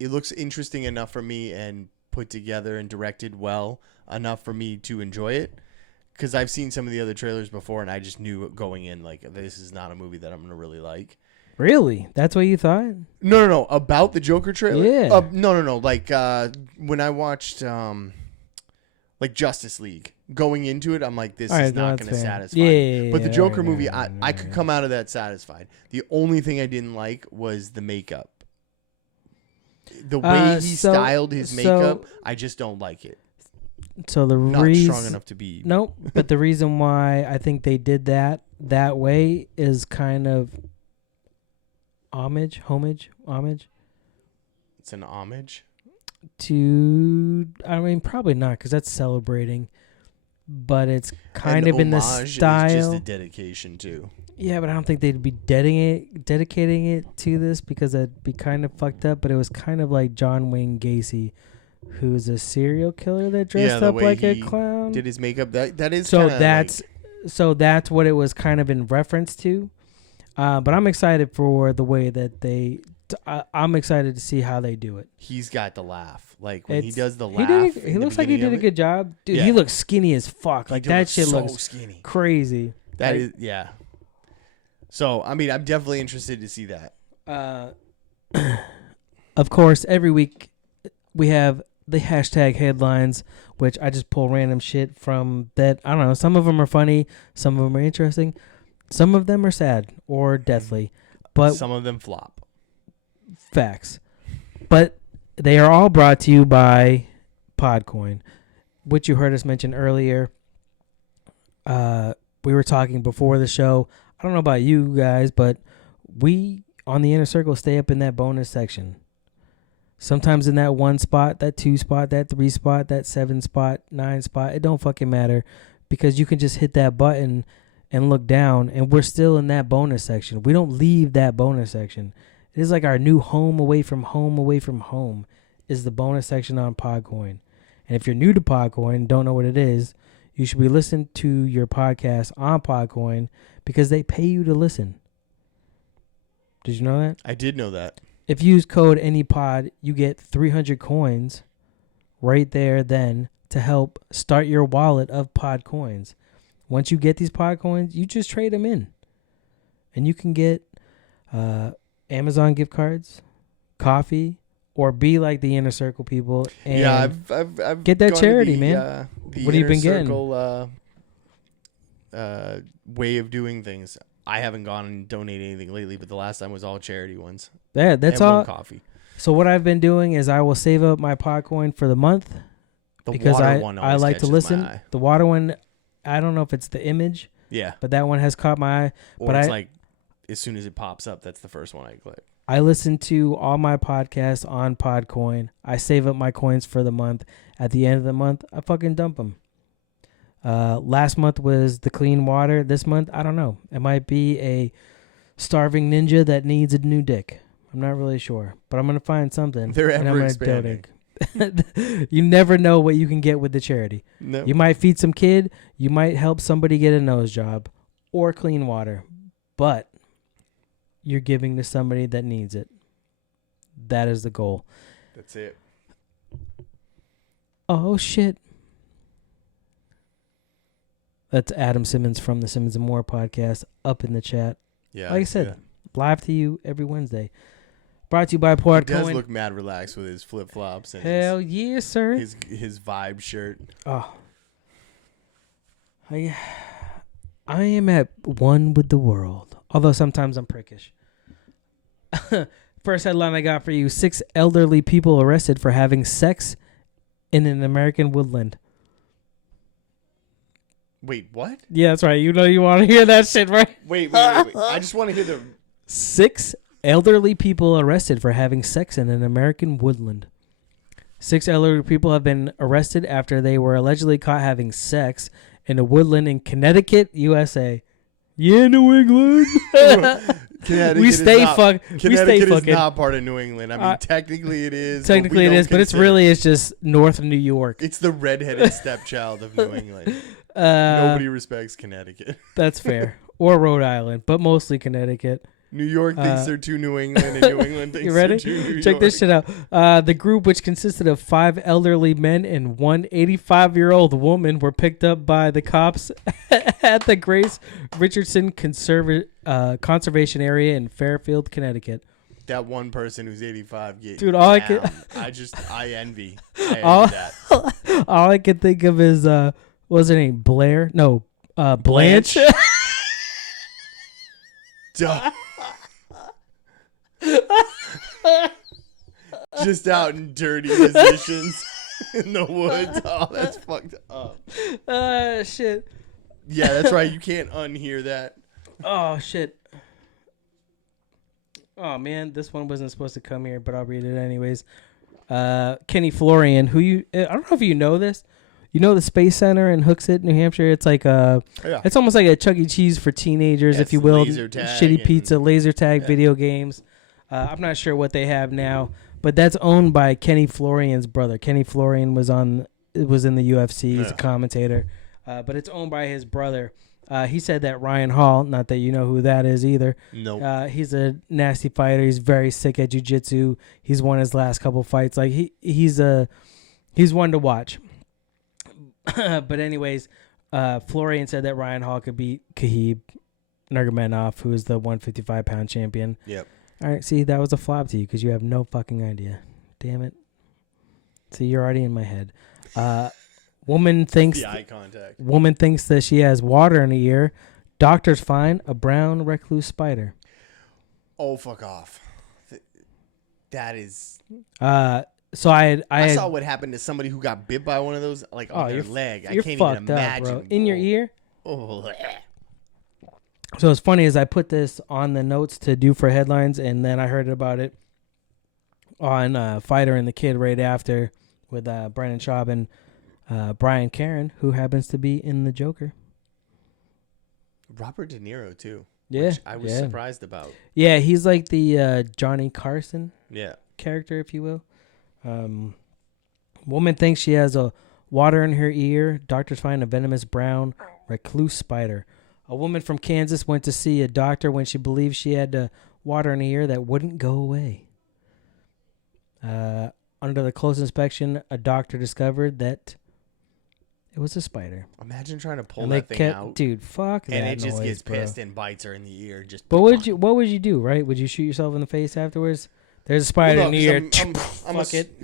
looks interesting enough for me and put together and directed well enough for me to enjoy it. Because I've seen some of the other trailers before, and I just knew going in like this is not a movie that I'm gonna really like. Really? That's what you thought? No. About the Joker trailer? Yeah. No. Like when I watched like Justice League, going into it, I'm like, this is not going to satisfy me. But the Joker movie, I could come out of that satisfied. The only thing I didn't like was the makeup. The way he styled his makeup, I just don't like it. So the not strong enough to be. Nope. But the reason why I think they did that way is kind of homage. It's an homage to. I mean, probably not because that's celebrating, but it's kind of in the style. Is just a dedication too. Yeah, but I don't think they'd be dedicating it to this because that'd be kind of fucked up. But it was kind of like John Wayne Gacy, who's a serial killer that dressed up like a clown. Did his makeup that is so that's what it was kind of in reference to. But I'm excited for the way that I'm excited to see how they do it. He's got the laugh. Like when he does the laugh. He looks like he did a good job. Dude, he looks skinny as fuck. Like that shit looks skinny. Crazy. That is, yeah. So, I mean, I'm definitely interested to see that. Of course, every week we have the hashtag headlines, which I just pull random shit from that. I don't know. Some of them are funny. Some of them are interesting. Some of them are sad or deathly. But some of them flop. Facts. But they are all brought to you by Podcoin, which you heard us mention earlier. We were talking before the show. I don't know about you guys, but we on the Inner Circle stay up in that bonus section. Sometimes in that 1 spot, that 2 spot, that 3 spot, that 7 spot, 9 spot. It don't fucking matter because you can just hit that button and look down, and we're still in that bonus section. We don't leave that bonus section. It is like our new home away from home is the bonus section on Podcoin. And if you're new to Podcoin and don't know what it is, you should be listening to your podcast on Podcoin because they pay you to listen. Did you know that? I did know that. If you use code ANYPOD, you get 300 coins right there then to help start your wallet of Podcoins. Once you get these Podcoins, you just trade them in. And you can get Amazon gift cards, coffee, or be like the Inner Circle people and I've get that charity, man. The what have you been Circle, way of doing things. I haven't gone and donated anything lately, but the last time was all charity ones. Yeah, that's and all. One coffee. So what I've been doing is I will save up my Podcoin for the month because I like to listen. The water one, I don't know if it's the image. Yeah. But that one has caught my eye. Or but it's like as soon as it pops up, that's the first one I click. I listen to all my podcasts on Podcoin. I save up my coins for the month. At the end of the month, I fucking dump them. Last month was the clean water. This month, I don't know. It might be a starving ninja that needs a new dick. I'm not really sure, but I'm going to find something. They're ever expanding. You never know what you can get with the charity. No. You might feed some kid. You might help somebody get a nose job or clean water, but you're giving to somebody that needs it. That is the goal. That's it. Oh, shit. That's Adam Simmons from the Simmons and More podcast up in the chat. Yeah. Like I said, live to you every Wednesday. Brought to you by Podcoin. He does look mad relaxed with his flip-flops and hell yeah, sir. His vibe shirt. Oh. I am at one with the world. Although sometimes I'm prickish. First headline I got for you. 6 elderly people arrested for having sex in an American woodland. Wait, what? Yeah, that's right. You know you want to hear that shit, right? Wait. I just want to hear the... 6 elderly people arrested for having sex in an American woodland. 6 elderly people have been arrested after they were allegedly caught having sex in a woodland in Connecticut, USA. Yeah, New England. Connecticut We stay Connecticut is fucking. not part of New England. I mean, technically it is. Technically it is, but it's just north of New York. It's the redheaded stepchild of New England. Nobody respects Connecticut. That's fair. Or Rhode Island, but mostly Connecticut. New York thinks they're too New England, and New England thinks you ready? they're too New York. Check this shit out. The group, which consisted of 5 elderly men and one 85-year-old woman, were picked up by the cops at the Grace Richardson Conservation Area in Fairfield, Connecticut. That one person who's 85 get Dude, all down. I envy that. All I can think of is what was her name? Blair? No, Blanche. Duh. Just out in dirty positions in the woods. Oh, that's fucked up. Shit. Yeah, that's right. You can't unhear that. Oh, shit. Oh, man. This one wasn't supposed to come here, but I'll read it anyways. Kenny Florian, I don't know if you know this. You know the Space Center in Hooksett, New Hampshire? It's like it's almost like a Chuck E. Cheese for teenagers, if you will. Shitty pizza, laser tag, video games. I'm not sure what they have now, but that's owned by Kenny Florian's brother. Kenny Florian was in the UFC. He's a commentator, but it's owned by his brother. He said that Ryan Hall, not that you know who that is either. No. He's a nasty fighter. He's very sick at jiu-jitsu. He's won his last couple fights. Like he's one to watch. But anyways, Florian said that Ryan Hall could beat Khabib Nurmagomedov, who is the 155-pound champion. Yep. All right, see, that was a flop to you because you have no fucking idea. Damn it. See, you're already in my head. Woman thinks the eye contact. Woman thinks that she has water in her ear. Doctors find a brown recluse spider. Oh, fuck off. That is. So I saw what happened to somebody who got bit by one of those, like on their leg. I can't even imagine. Bro. In your ear? Oh. So it's funny as I put this on the notes to do for headlines, and then I heard about it on Fighter and the Kid right after with Brandon Schaub and Brian Caron, who happens to be in The Joker. Robert De Niro too. Yeah, which I was surprised about. Yeah, he's like the Johnny Carson character, if you will. Woman thinks she has a water in her ear. Doctors find a venomous brown recluse spider. A woman from Kansas went to see a doctor when she believed she had water in her ear that wouldn't go away. Under the close inspection, a doctor discovered that it was a spider. Imagine trying to pull that thing out. Dude, fuck that and it just noise, gets bro. pissed and bites her in the ear. But what would you do, right? Would you shoot yourself in the face afterwards? There's a spider in the ear. Fuck it.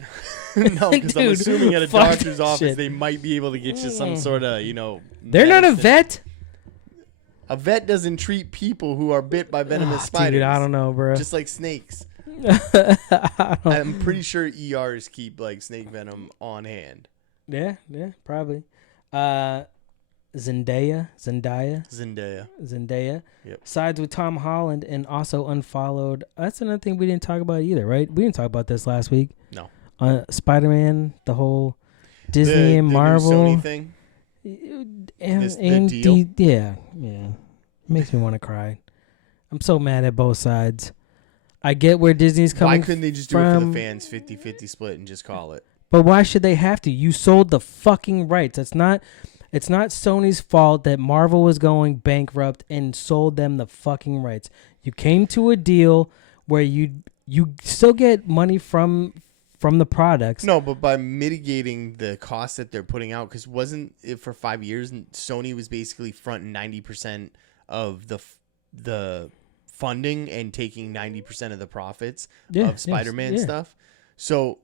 No, because I'm assuming at a doctor's office they might be able to get you some sort of, They're not a vet. A vet doesn't treat people who are bit by venomous spiders. Dude, I don't know, bro. Just like snakes. I'm pretty sure ERs keep like snake venom on hand. Yeah, probably. Zendaya. Yep. Sides with Tom Holland and also unfollowed. That's another thing we didn't talk about either, right? We didn't talk about this last week. No. Spider-Man, the whole Disney and Marvel new Sony thing. And the deal? Yeah. Makes me want to cry. I'm so mad at both sides. I get where Disney's coming from. Why couldn't they just do it for the fans, 50-50 split, and just call it? But why should they have to? You sold the fucking rights. It's not Sony's fault that Marvel was going bankrupt and sold them the fucking rights. You came to a deal where you still get money from the products. No, but by mitigating the costs that they're putting out, because wasn't it for 5 years Sony was basically fronting 90% of the funding and taking 90% of the profits of Spider-Man stuff. So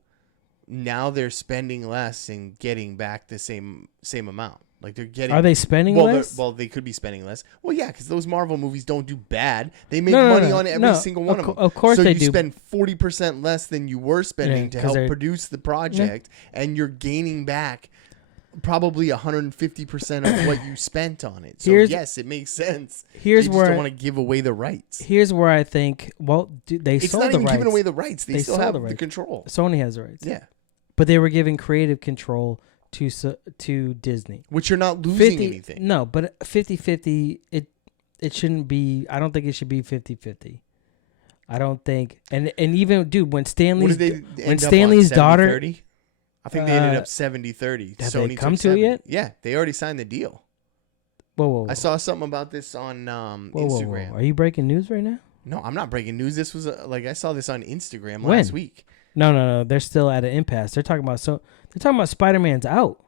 now they're spending less and getting back the same amount. Like they're getting. Are they spending less? Well, they could be spending less. Well, yeah, because those Marvel movies don't do bad. They make money on every single one of them. Of course they do. So you spend 40% less than you were spending to help produce the project, and you're gaining back probably 150% of what you spent on it. So yes, it makes sense. They just don't want to give away the rights. Here's where I think, they sold the rights. It's not even giving away the rights. They still have the control. Sony has the rights. Yeah. But they were giving creative control to Disney. Which you're not losing anything. No, but 50-50, it shouldn't be. I don't think it should be 50-50. I don't think. And even dude, when What Stanley's did they when end up Stanley's on, daughter 70-30? I think they ended up 70-30. have Sony they come took to it 70. yet? Yeah, they already signed the deal. Whoa. I saw something about this on Instagram. Whoa. Are you breaking news right now? No, I'm not breaking news. This was I saw this on Instagram When? last week. No. They're still at an impasse. They're talking about Spider-Man's out.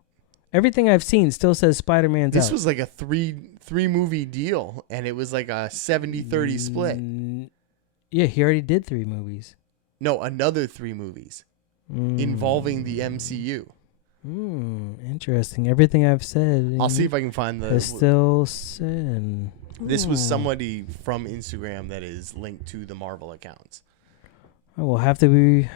Everything I've seen still says Spider-Man's out. This was like a three movie deal, and it was like a 70-30 split. Yeah, he already did 3 movies. No, another 3 movies involving the MCU. Interesting. Everything I've said. I'll see if I can find the. Is still said. This was somebody from Instagram that is linked to the Marvel accounts. I will have to be.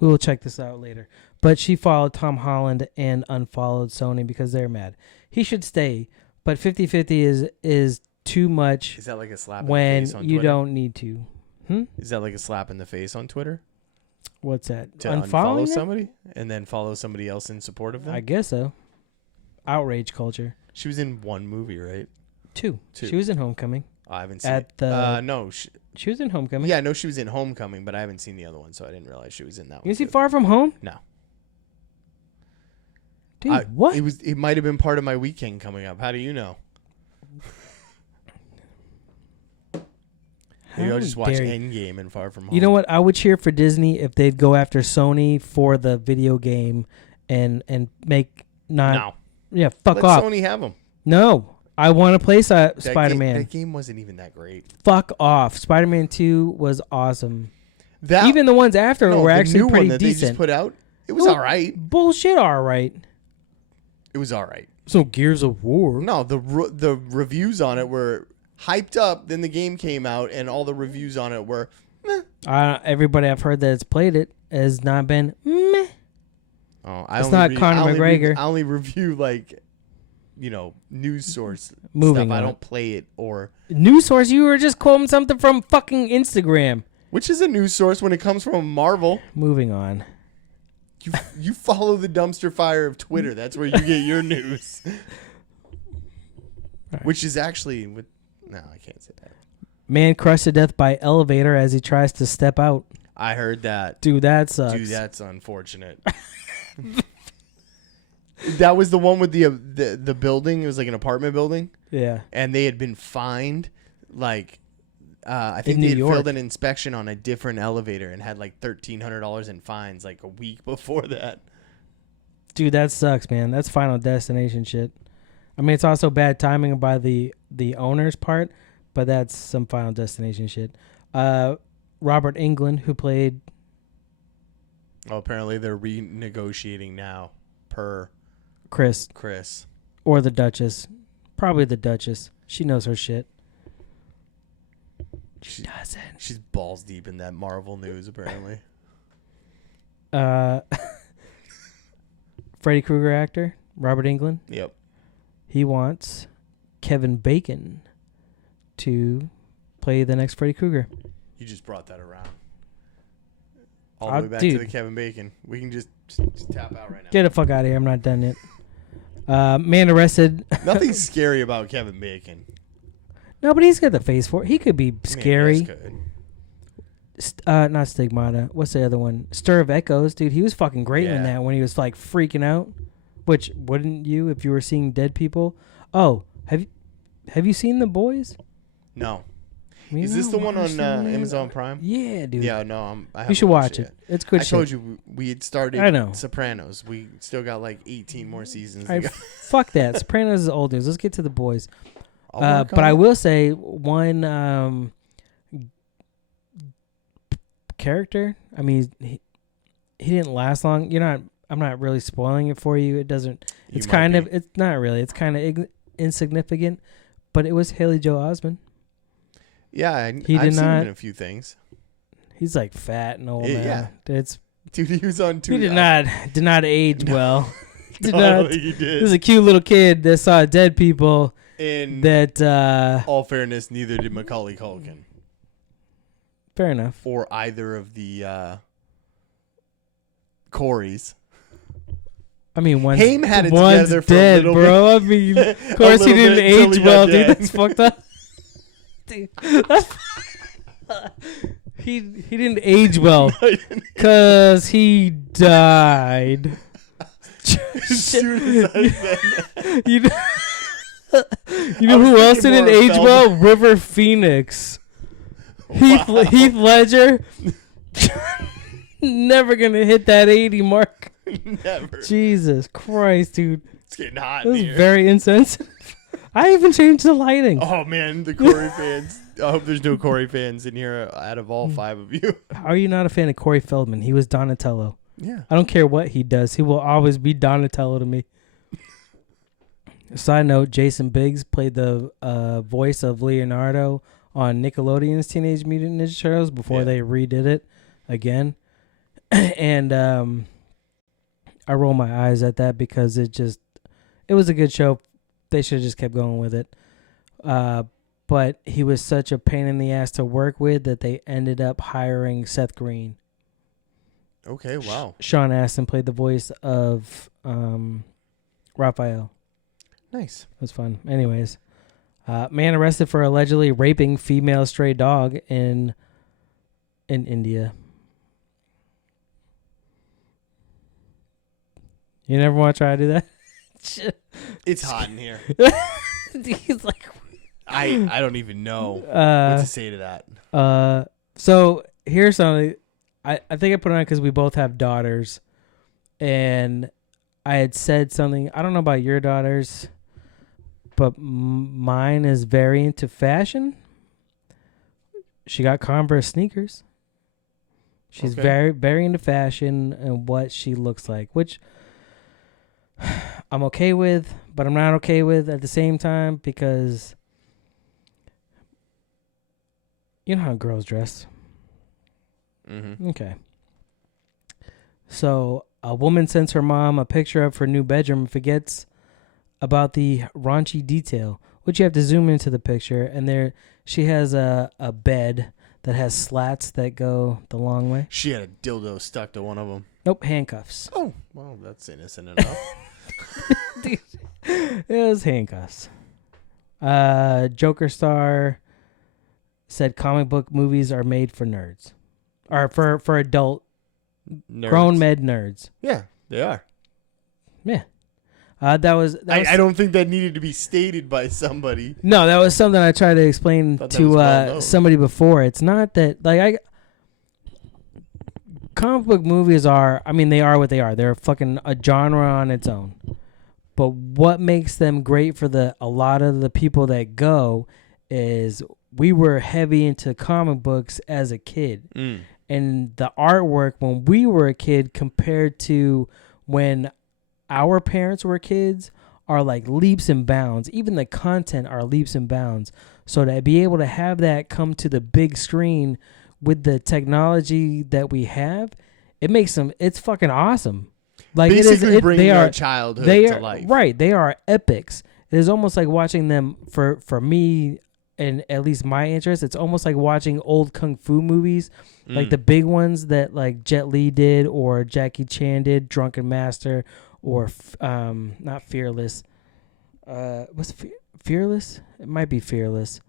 We will check this out later. But she followed Tom Holland and unfollowed Sony because they're mad. He should stay, but 50-50 is too much. Is that like a slap in when the face on you Twitter? don't need to? Is that like a slap in the face on Twitter? What's that? To Unfollowing unfollow them? somebody and then follow somebody else in support of them? I guess so. Outrage culture. She was in 1 movie, right? 2. Two. She was in Homecoming. I haven't seen At it. the No. She was in Homecoming. Yeah, I know she was in Homecoming, but I haven't seen the other one, so I didn't realize she was in that one. You see too. Far From Home? No. Dude, what? It might have been part of my weekend coming up. How do you know? Maybe I'll just watch Endgame and Far From Home. You know what? I would cheer for Disney if they'd go after Sony for the video game and make not. No. Yeah, fuck Let off. Sony have them. No, I want to play Spider-Man. That game wasn't even that great. Fuck off. Spider-Man 2 was awesome. That Even the ones after were the actually new pretty one that decent. they just put out. It was Well, all right. Bullshit, all right. It was all right. So Gears of War. No, the reviews on it were hyped up. Then the game came out, and all the reviews on it were meh. Everybody I've heard that's played it has not been meh. Oh, It's not Conor McGregor. I only review news source Moving stuff. I on. don't play it or News source, you were just quoting something from fucking Instagram. which is a news source when it comes from Marvel. Moving on. You follow the dumpster fire of Twitter. That's where you get your news. Right. Which is actually no, I can't say that. Man crushed to death by elevator as he tries to step out. I heard that. Dude, that sucks. Dude, that's unfortunate. That was the one with the building. It was like an apartment building. Yeah. And they had been fined, I think In they New had York. filled an inspection on a different elevator and had like $1,300 in fines like a week before that. Dude, that sucks, man. That's Final Destination shit. I mean, it's also bad timing by the owner's part, but that's some Final Destination shit. Robert Englund, who played... Oh, apparently they're renegotiating now per Chris. Or the Duchess. Probably the Duchess. She knows her shit. She doesn't. She's balls deep in that Marvel news, apparently. Freddy Krueger actor, Robert Englund. Yep. He wants Kevin Bacon to play the next Freddy Krueger. You just brought that around. All the way back to the Kevin Bacon. We can just tap out right now. Get the fuck out of here. I'm not done yet. Man arrested. Nothing scary about Kevin Bacon. No, but he's got the face for it. He could be scary. Man, that's good. Not Stigmata. What's the other one? Stir of Echoes. Dude, he was fucking great in that when he was like freaking out. Which, wouldn't you if you were seeing dead people? Oh, have you seen The Boys? No. Is this the one on Amazon Prime? Yeah, dude. Yeah, no. You should watch it. It's good shit. I told you we had started Sopranos. We still got like 18 more seasons to go. Fuck that. Sopranos is old news. Let's get to The Boys. But I will say one character. I mean, he didn't last long. I'm not really spoiling it for you. It doesn't. It's kind of. It's not really. It's kind of insignificant. But it was Haley Joel Osment. Yeah, I've seen him in a few things. He's like fat and old now. Dude, he was on. He did not age well. I don't think he did. He was a cute little kid that saw dead people. In all fairness, neither did Macaulay Culkin. Fair enough. Or either of the Coreys. I mean, Haim had it together for dead, a little bro. bit. I mean, of course he didn't age well, dude. That's fucked up. Dude, he didn't age well because he died. As soon as I said that. You know who else didn't age well? River Phoenix. Wow. Heath Ledger. Never gonna hit that 80 mark. Never. Jesus Christ, dude. It's getting hot That in was here. very insensitive. I even changed the lighting. Oh, man, the Corey fans. I hope there's no Corey fans in here out of all 5 of you. How are you not a fan of Corey Feldman? He was Donatello. Yeah. I don't care what he does. He will always be Donatello to me. Side note, Jason Biggs played the voice of Leonardo on Nickelodeon's Teenage Mutant Ninja Turtles before they redid it again. And I roll my eyes at that because it was a good show. They should have just kept going with it. But he was such a pain in the ass to work with that they ended up hiring Seth Green. Okay, wow. Sean Astin played the voice of Raphael. Nice. It was fun. Anyways, man arrested for allegedly raping female stray dog in India. You never want to try to do that? It's hot in here. He's like, I don't even know what to say to that. So here's something. I think I put it on because we both have daughters, and I had said something. I don't know about your daughters, but mine is very into fashion. She got Converse sneakers. She's very, very into fashion and what she looks like, which I'm okay with, but I'm not okay with at the same time because you know how girls dress. Mm-hmm. Okay. So a woman sends her mom a picture of her new bedroom and forgets about the raunchy detail, which you have to zoom into the picture. And there she has a bed that has slats that go the long way. She had a dildo stuck to one of them. Nope, handcuffs. Oh, well, that's innocent enough. Dude, it was handcuffs. Joker Star said comic book movies are made for nerds. Or for adult, Nerds. grown med nerds. Yeah, they are. Yeah. That was I don't think that needed to be stated by somebody. No, that was something I tried to explain Thought that was to well known. somebody before. It's not that comic book movies are. I mean, they are what they are. They're fucking a genre on its own. But what makes them great for a lot of the people that go is we were heavy into comic books as a kid. Mm. And the artwork when we were a kid compared to when our parents were kids are like leaps and bounds. Even the content are leaps and bounds. So to be able to have that come to the big screen with the technology that we have, it makes them. It's fucking awesome. Like basically bringing they our are childhood they to are life. right. They are epics. It is almost like watching them for me. And at least my interest, it's almost like watching old kung fu movies, like the big ones that like Jet Li did or Jackie Chan did, Drunken Master, or not Fearless. What's Fearless? It might be Fearless,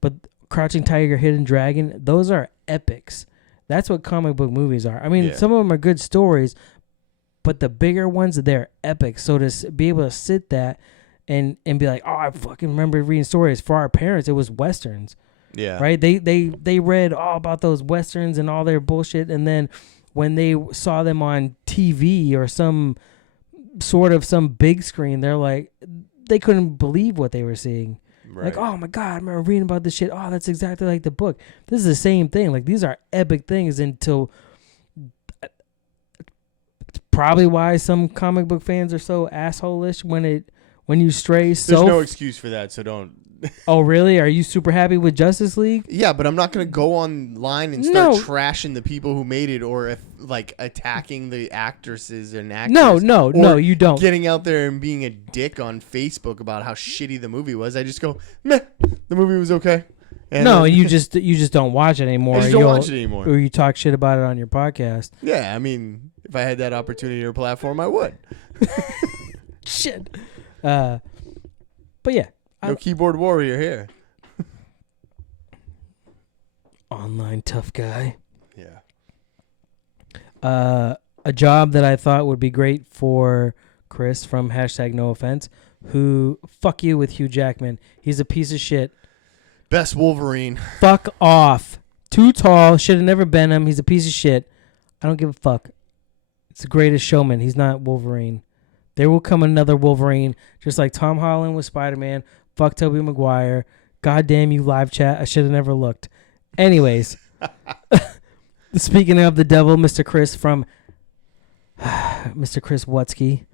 but Crouching Tiger, Hidden Dragon. Those are epics. That's what comic book movies are. I mean, some of them are good stories, but the bigger ones, they're epic. So to be able to sit that. And be like, oh, I fucking remember reading stories. For our parents, it was Westerns. Yeah. Right? They read all about those Westerns and all their bullshit. And then when they saw them on TV or some big screen, they're like, they couldn't believe what they were seeing. Right. Like, oh my God, I remember reading about this shit. Oh, that's exactly like the book. This is the same thing. Like, these are epic things until it's probably why some comic book fans are so asshole-ish when you stray so... There's no excuse for that, so don't... Oh, really? Are you super happy with Justice League? Yeah, but I'm not going to go online and start trashing the people who made it or attacking the actresses and actors. No, you don't. Getting out there and being a dick on Facebook about how shitty the movie was. I just go, meh, the movie was okay. And no, you just don't watch it anymore. I just don't watch it anymore. Or you talk shit about it on your podcast. Yeah, I mean, if I had that opportunity or platform, I would. Shit. But yeah. No keyboard warrior here. Online tough guy. Yeah. A job that I thought would be great for Chris from #NoOffense, who fuck you with Hugh Jackman. He's a piece of shit. Best Wolverine. Fuck off. Too tall. Should have never been him. He's a piece of shit. I don't give a fuck. It's the greatest showman. He's not Wolverine. There will come another Wolverine, just like Tom Holland with Spider-Man. Fuck Tobey Maguire. God damn you, live chat. I should have never looked. Anyways, speaking of the devil, Mr. Chris from Mr. Chris Wutsky.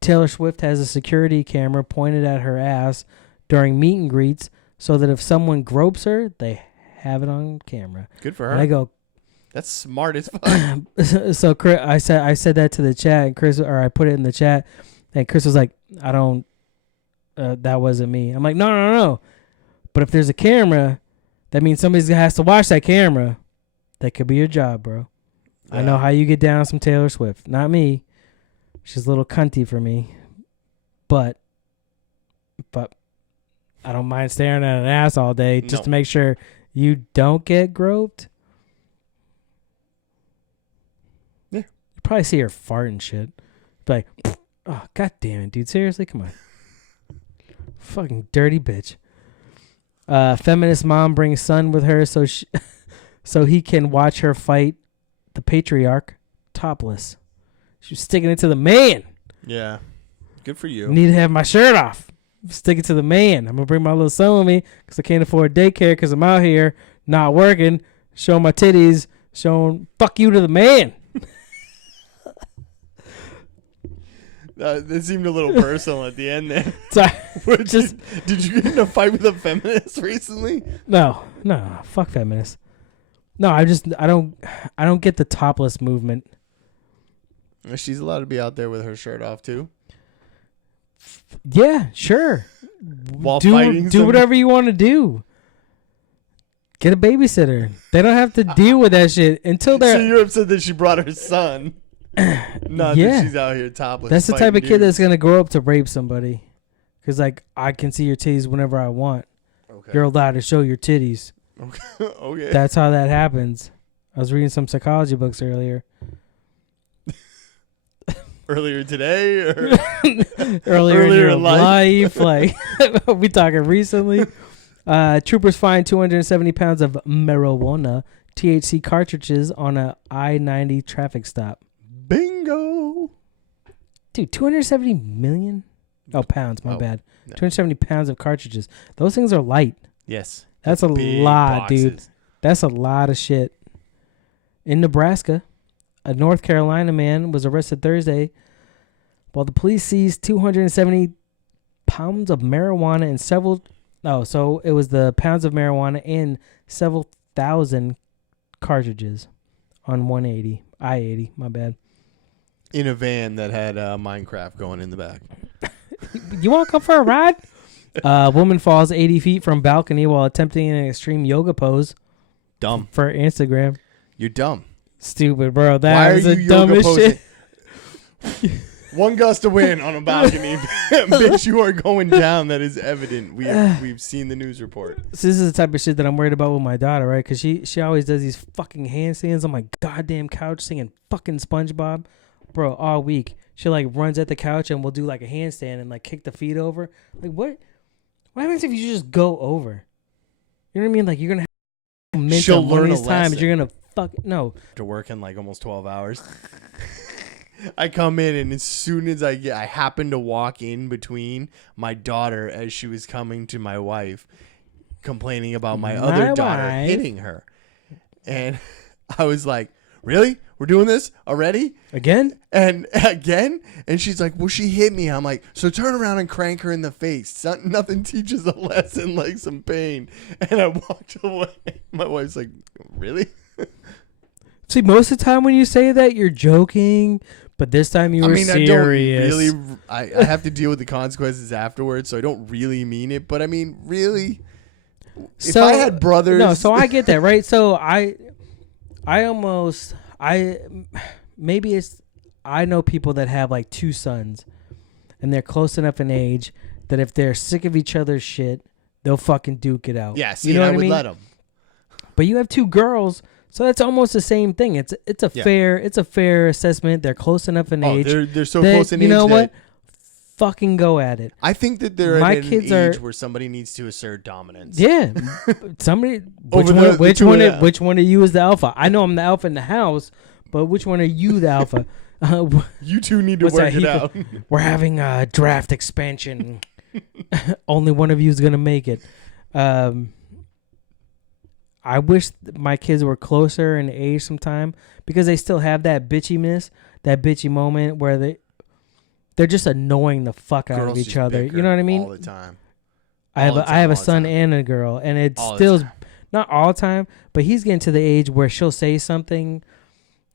Taylor Swift has a security camera pointed at her ass during meet and greets so that if someone gropes her, they have it on camera. Good for her. And I go, that's smart as fuck. so Chris, I said that to the chat, and Chris, or I put it in the chat, and Chris was like, I don't, that wasn't me. I'm like, no. But if there's a camera, that means somebody has to watch that camera. That could be your job, bro. Yeah. I know how you get down on some Taylor Swift. Not me. She's a little cunty for me. But I don't mind staring at an ass all day just to make sure you don't get groped. Yeah. You probably see her fart and shit. Be like, oh, god damn it, dude. Seriously? Come on. Fucking dirty bitch. Feminist mom brings son with her so he can watch her fight the patriarch topless. She's sticking it to the man. Yeah. Good for you. Need to have my shirt off. Stick it to the man. I'm going to bring my little son with me because I can't afford daycare because I'm out here not working, showing my titties, showing fuck you to the man. That seemed a little personal at the end there. Sorry. Did you get in a fight with a feminist recently? No, fuck feminists. No, I don't get the topless movement. She's allowed to be out there with her shirt off too. Yeah, sure. While fighting, do whatever you want to do. Get a babysitter. They don't have to deal with that shit until they're. So you're upset that she brought her son, not that she's out here topless. That's the type of kid dudes. that's gonna grow up to rape somebody. Cause like I can see your titties whenever I want. Okay. You're allowed to show your titties. Okay. That's how that happens. I was reading some psychology books earlier. Earlier today or earlier in life. Like we talking recently. Troopers find 270 pounds of marijuana THC cartridges on a I-90 traffic stop. Bingo. Dude, 270 million? Oh, pounds, my bad. No. 270 pounds of cartridges. Those things are light. Yes. That's a lot, boxes. dude. That's a lot of shit. In Nebraska, a North Carolina man was arrested Thursday while the police seized 270 pounds of marijuana and several... Oh, so it was the pounds of marijuana and several thousand cartridges on I-80, my bad. In a van that had Minecraft going in the back. You want to come for a ride? Woman falls 80 feet from balcony while attempting an extreme yoga pose. Dumb. For Instagram. You're dumb. Stupid, bro. Why That are is you the yoga dumbest posing? shit. One gust of wind on a balcony. Bitch, you are going down. That is evident. We've seen the news report. So this is the type of shit that I'm worried about with my daughter, right? Because she always does these fucking handstands on my goddamn couch singing fucking SpongeBob. Bro, all week. She like runs at the couch and we'll do like a handstand and like kick the feet over. Like what happens if you just go over? You know what I mean? Like you're going to have She'll one learn of these a times. lesson. You're going to fuck... No. After working like almost 12 hours. I come in and as soon as I happen to walk in between my daughter as she was coming to my wife complaining about my other daughter hitting her. And I was like, really? We're doing this already? Again? And again? And she's like, well, she hit me. I'm like, so turn around and crank her in the face. Nothing teaches a lesson like some pain. And I walked away. My wife's like, really? See, most of the time when you say that, you're joking. But this time you were serious. I have to deal with the consequences afterwards, so I don't really mean it. But I mean, really, if I had brothers... No, so I get that, right? So I know people that have like two sons, and they're close enough in age that if they're sick of each other's shit, they'll fucking duke it out. Yes, you know what I mean? Let them. But you have 2 girls, so that's almost the same thing. It's a fair assessment. They're close enough in age. They're so that, close in age. You know what? Fucking go at it. I think that they're at an age where somebody needs to assert dominance. Yeah, somebody. Which one of you is the alpha? I know I'm the alpha in the house, but which one are you the alpha? You two need to work it out. We're having a draft expansion. Only one of you is gonna make it. I wish my kids were closer in age sometime because they still have that bitchiness, that bitchy moment where they're just annoying the fuck out of each other. You know what I mean? All the time. I have a son and a girl, and it's still not all the time, but he's getting to the age where she'll say something.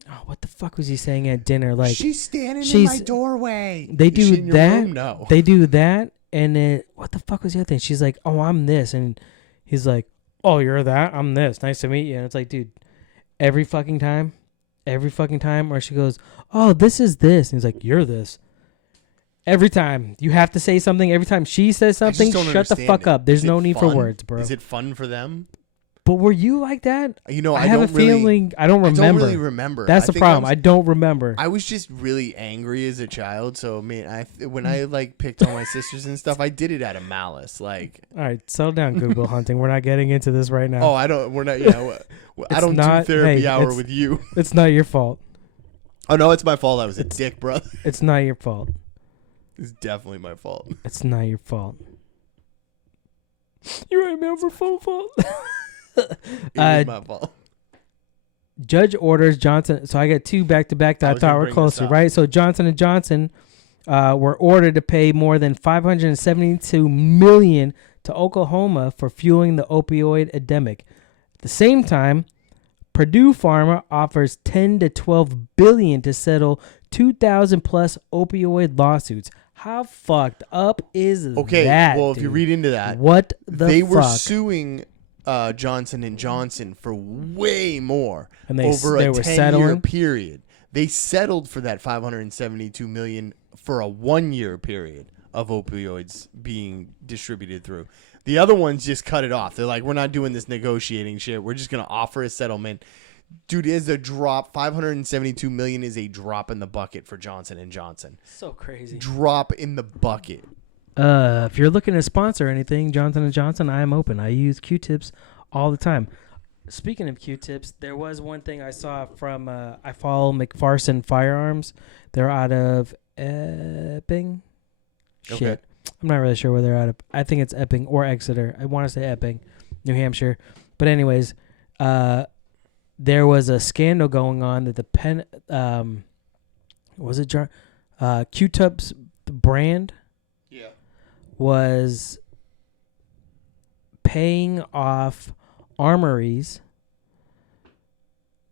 Oh, what the fuck was he saying at dinner? Like, she's standing in my doorway. They do that. No. They do that, and then what the fuck was the other thing? She's like, "Oh, I'm this," and he's like, "Oh, you're that. I'm this. Nice to meet you." And it's like, dude, every fucking time, or she goes, "Oh, this is this," and he's like, "You're this." Every time you have to say something. Every time she says something, shut the fuck up. There's no need for words, bro. Is it fun for them? But were you like that? You know, I have a feeling I don't remember. I don't really remember. That's the problem. I don't remember. I was just really angry as a child. So I mean, when I like picked on my sisters and stuff, I did it out of malice. Like, all right, settle down, Google hunting. We're not getting into this right now. Oh, I don't. We're not. Yeah, I don't do therapy hour with you. It's not your fault. Oh no, it's my fault. I was a dick, brother. It's not your fault. It's definitely my fault. It's not your fault. You right, man, for full fault. It is my fault. Judge orders Johnson. So I got 2 back to back that I thought were closer, right? So Johnson & Johnson were ordered to pay more than $572 million to Oklahoma for fueling the opioid epidemic. At the same time, Purdue Pharma offers $10 to $12 billion to settle 2,000 plus opioid lawsuits. How fucked up is that? Okay, well, if you read into that, what the they fuck? were suing Johnson & Johnson for way more over a 10-year period. They settled for that $572 million for a 1-year period of opioids being distributed through. The other ones just cut it off. They're like, we're not doing this negotiating shit. We're just going to offer a settlement. Dude, is a drop. $572 million is a drop in the bucket for Johnson & Johnson. So crazy. Drop in the bucket. If you're looking to sponsor anything, Johnson & Johnson, I am open. I use Q-tips all the time. Speaking of Q-tips, there was one thing I saw from, I follow McPherson Firearms. They're out of Epping. Okay. Shit. I'm not really sure where they're out of. I think it's Epping or Exeter. I want to say Epping, New Hampshire. But anyways, there was a scandal going on that the Q-tips brand was paying off armories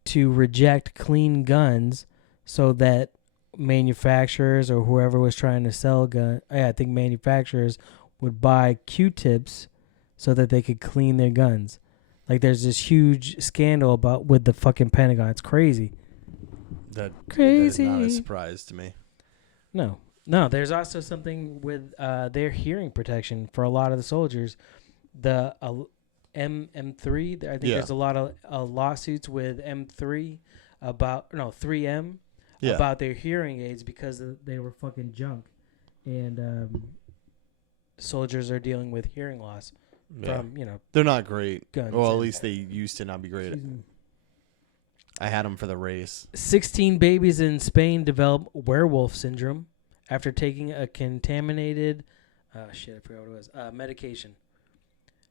to reject clean guns so that manufacturers or whoever was trying to sell I think manufacturers would buy Q-tips so that they could clean their guns. Like, there's this huge scandal with the fucking Pentagon. It's crazy. That crazy. That is not a surprise to me. No, there's also something with their hearing protection for a lot of the soldiers. The M3, I think there's a lot of lawsuits with M3 about 3M about their hearing aids because they were fucking junk, and soldiers are dealing with hearing loss from they're not great. Guns. Well, at least they used to not be great. I had them for the race. 16 babies in Spain develop werewolf syndrome after taking a contaminated I forgot what it was. Medication.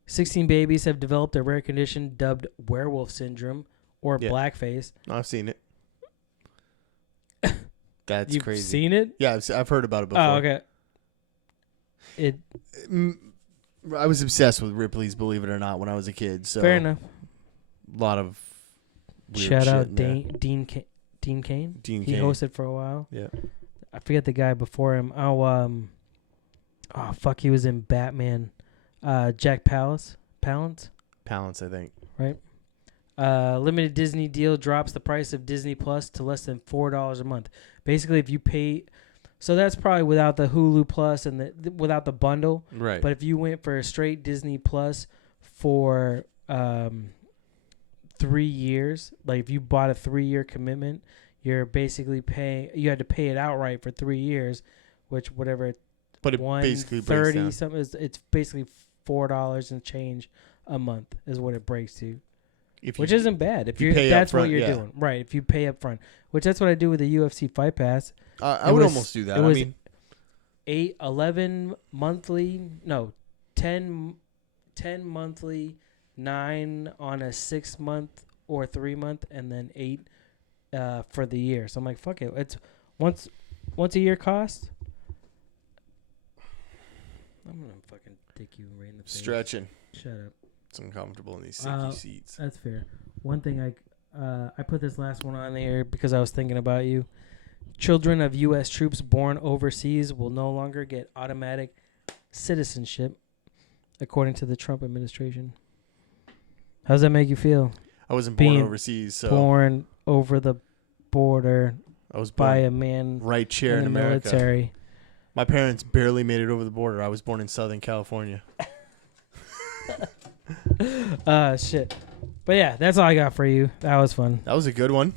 16 babies have developed a rare condition dubbed werewolf syndrome or blackface. I've seen it. That's You've crazy. Seen it? Yeah, I've heard about it before. Oh, okay. I was obsessed with Ripley's Believe It or Not when I was a kid. So fair enough. A lot of weird Shout shit out in there. Dean Kane. Dean He Cain. hosted for a while. Yeah. I forget the guy before him. He was in Batman. Jack Palance, I think. right? Limited Disney deal drops the price of Disney Plus to less than $4 a month. Basically, if you pay, so that's probably without the Hulu Plus and without the bundle. Right. But if you went for a straight Disney Plus for 3 years. Like if you bought a 3-year commitment, you're basically paying. You had to pay it outright for 3 years, which whatever. But it basically breaks down. Something. It's basically $4 and change a month is what it breaks to. Which isn't bad if that's what you're doing, right? If you pay up front, which that's what I do with the UFC Fight Pass. I would almost do that. It was 11 monthly, 10 monthly, 9 on a 6 month or 3 month, and then 8 for the year. So I'm like, fuck it, it's once a year cost. I'm gonna fucking dick you right in the face. Stretching. Shut up. It's uncomfortable in these sticky seats. That's fair. One thing I put this last one on there because I was thinking about you. Children of U.S. troops born overseas will no longer get automatic citizenship, according to the Trump administration. How does that make you feel? I wasn't born overseas, so born over the border. I was born by a man right here in the America. Military. My parents barely made it over the border. I was born in Southern California. Shit. But yeah, that's all I got for you. That was fun. That was a good one.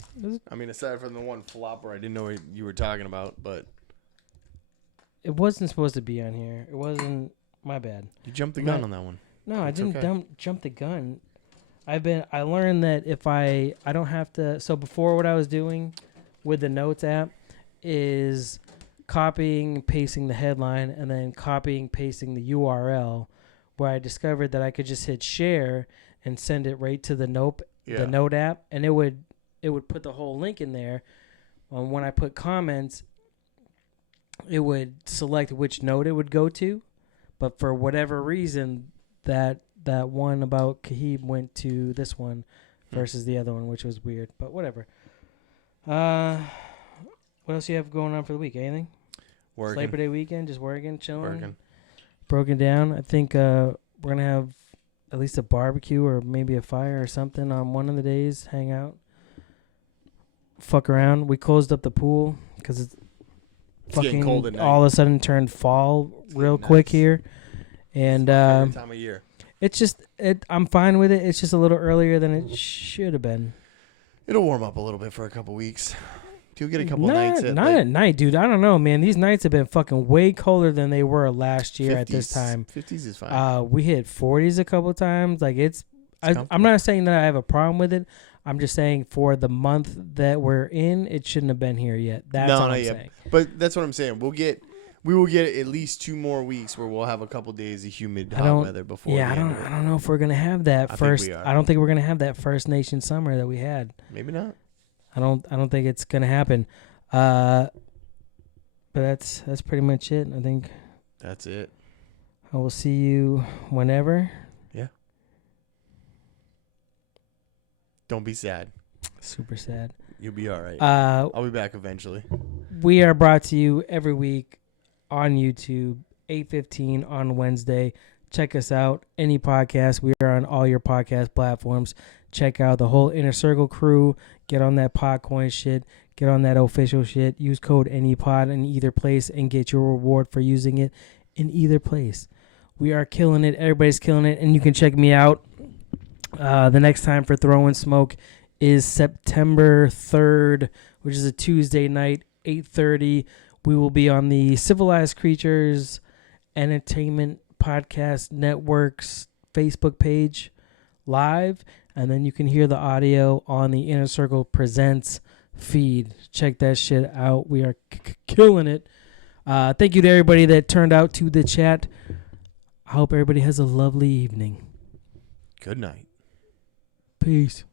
I mean, aside from the one flopper I didn't know what you were talking about, but it wasn't supposed to be on here. It wasn't. My bad. You jumped the gun on that one. No, I didn't jump the gun. I learned that if I don't have to. So before, what I was doing with the Notes app is copying and pasting the headline and then copying pasting the URL, where I discovered that I could just hit share and send it right to the Note app, and it would put the whole link in there. When I put comments, it would select which note it would go to, but for whatever reason, that one about Kahib went to this one versus the other one, which was weird. But whatever. What else you have going on for the week? Anything? Working. Labor Day weekend, just working, chilling. Working. Broken down. I think we're gonna have at least a barbecue or maybe a fire or something on one of the days. Hang out, fuck around. We closed up the pool because it's getting cold at night. All of a sudden turned fall real quick here, and time of year. It's just I'm fine with it. It's just a little earlier than it should have been. It'll warm up a little bit for a couple weeks. You'll get a couple nights. Not at night, dude. I don't know, man. These nights have been fucking way colder than they were last year 50s, at this time. 50s is fine. We hit 40s a couple times. Like I'm not saying that I have a problem with it. I'm just saying for the month that we're in, it shouldn't have been here yet. That's all I'm saying. But that's what I'm saying. We will get at least 2 more weeks where we'll have a couple days of humid hot weather before. Yeah, I don't know if we're gonna have that first. I don't think we're gonna have that First Nation summer that we had. Maybe not. I don't think it's gonna happen. But that's pretty much it. I think that's it. I will see you whenever. Yeah. Don't be sad. Super sad. You'll be all right. I'll be back eventually. We are brought to you every week on YouTube, 8:15 on Wednesday. Check us out. Any podcast. We are on all your podcast platforms. Check out the whole Inner Circle crew. Get on that Podcoin shit. Get on that official shit. Use code ANYPOD in either place and get your reward for using it in either place. We are killing it. Everybody's killing it. And you can check me out. The next time for Throwing Smoke is September 3rd, which is a Tuesday night, 8:30. We will be on the Civilized Creatures Entertainment Podcast Network's Facebook page live, and then you can hear the audio on the Inner Circle Presents feed. Check that shit out. We are killing it. Thank you to everybody that turned out to the chat. I hope everybody has a lovely evening. Good night. Peace.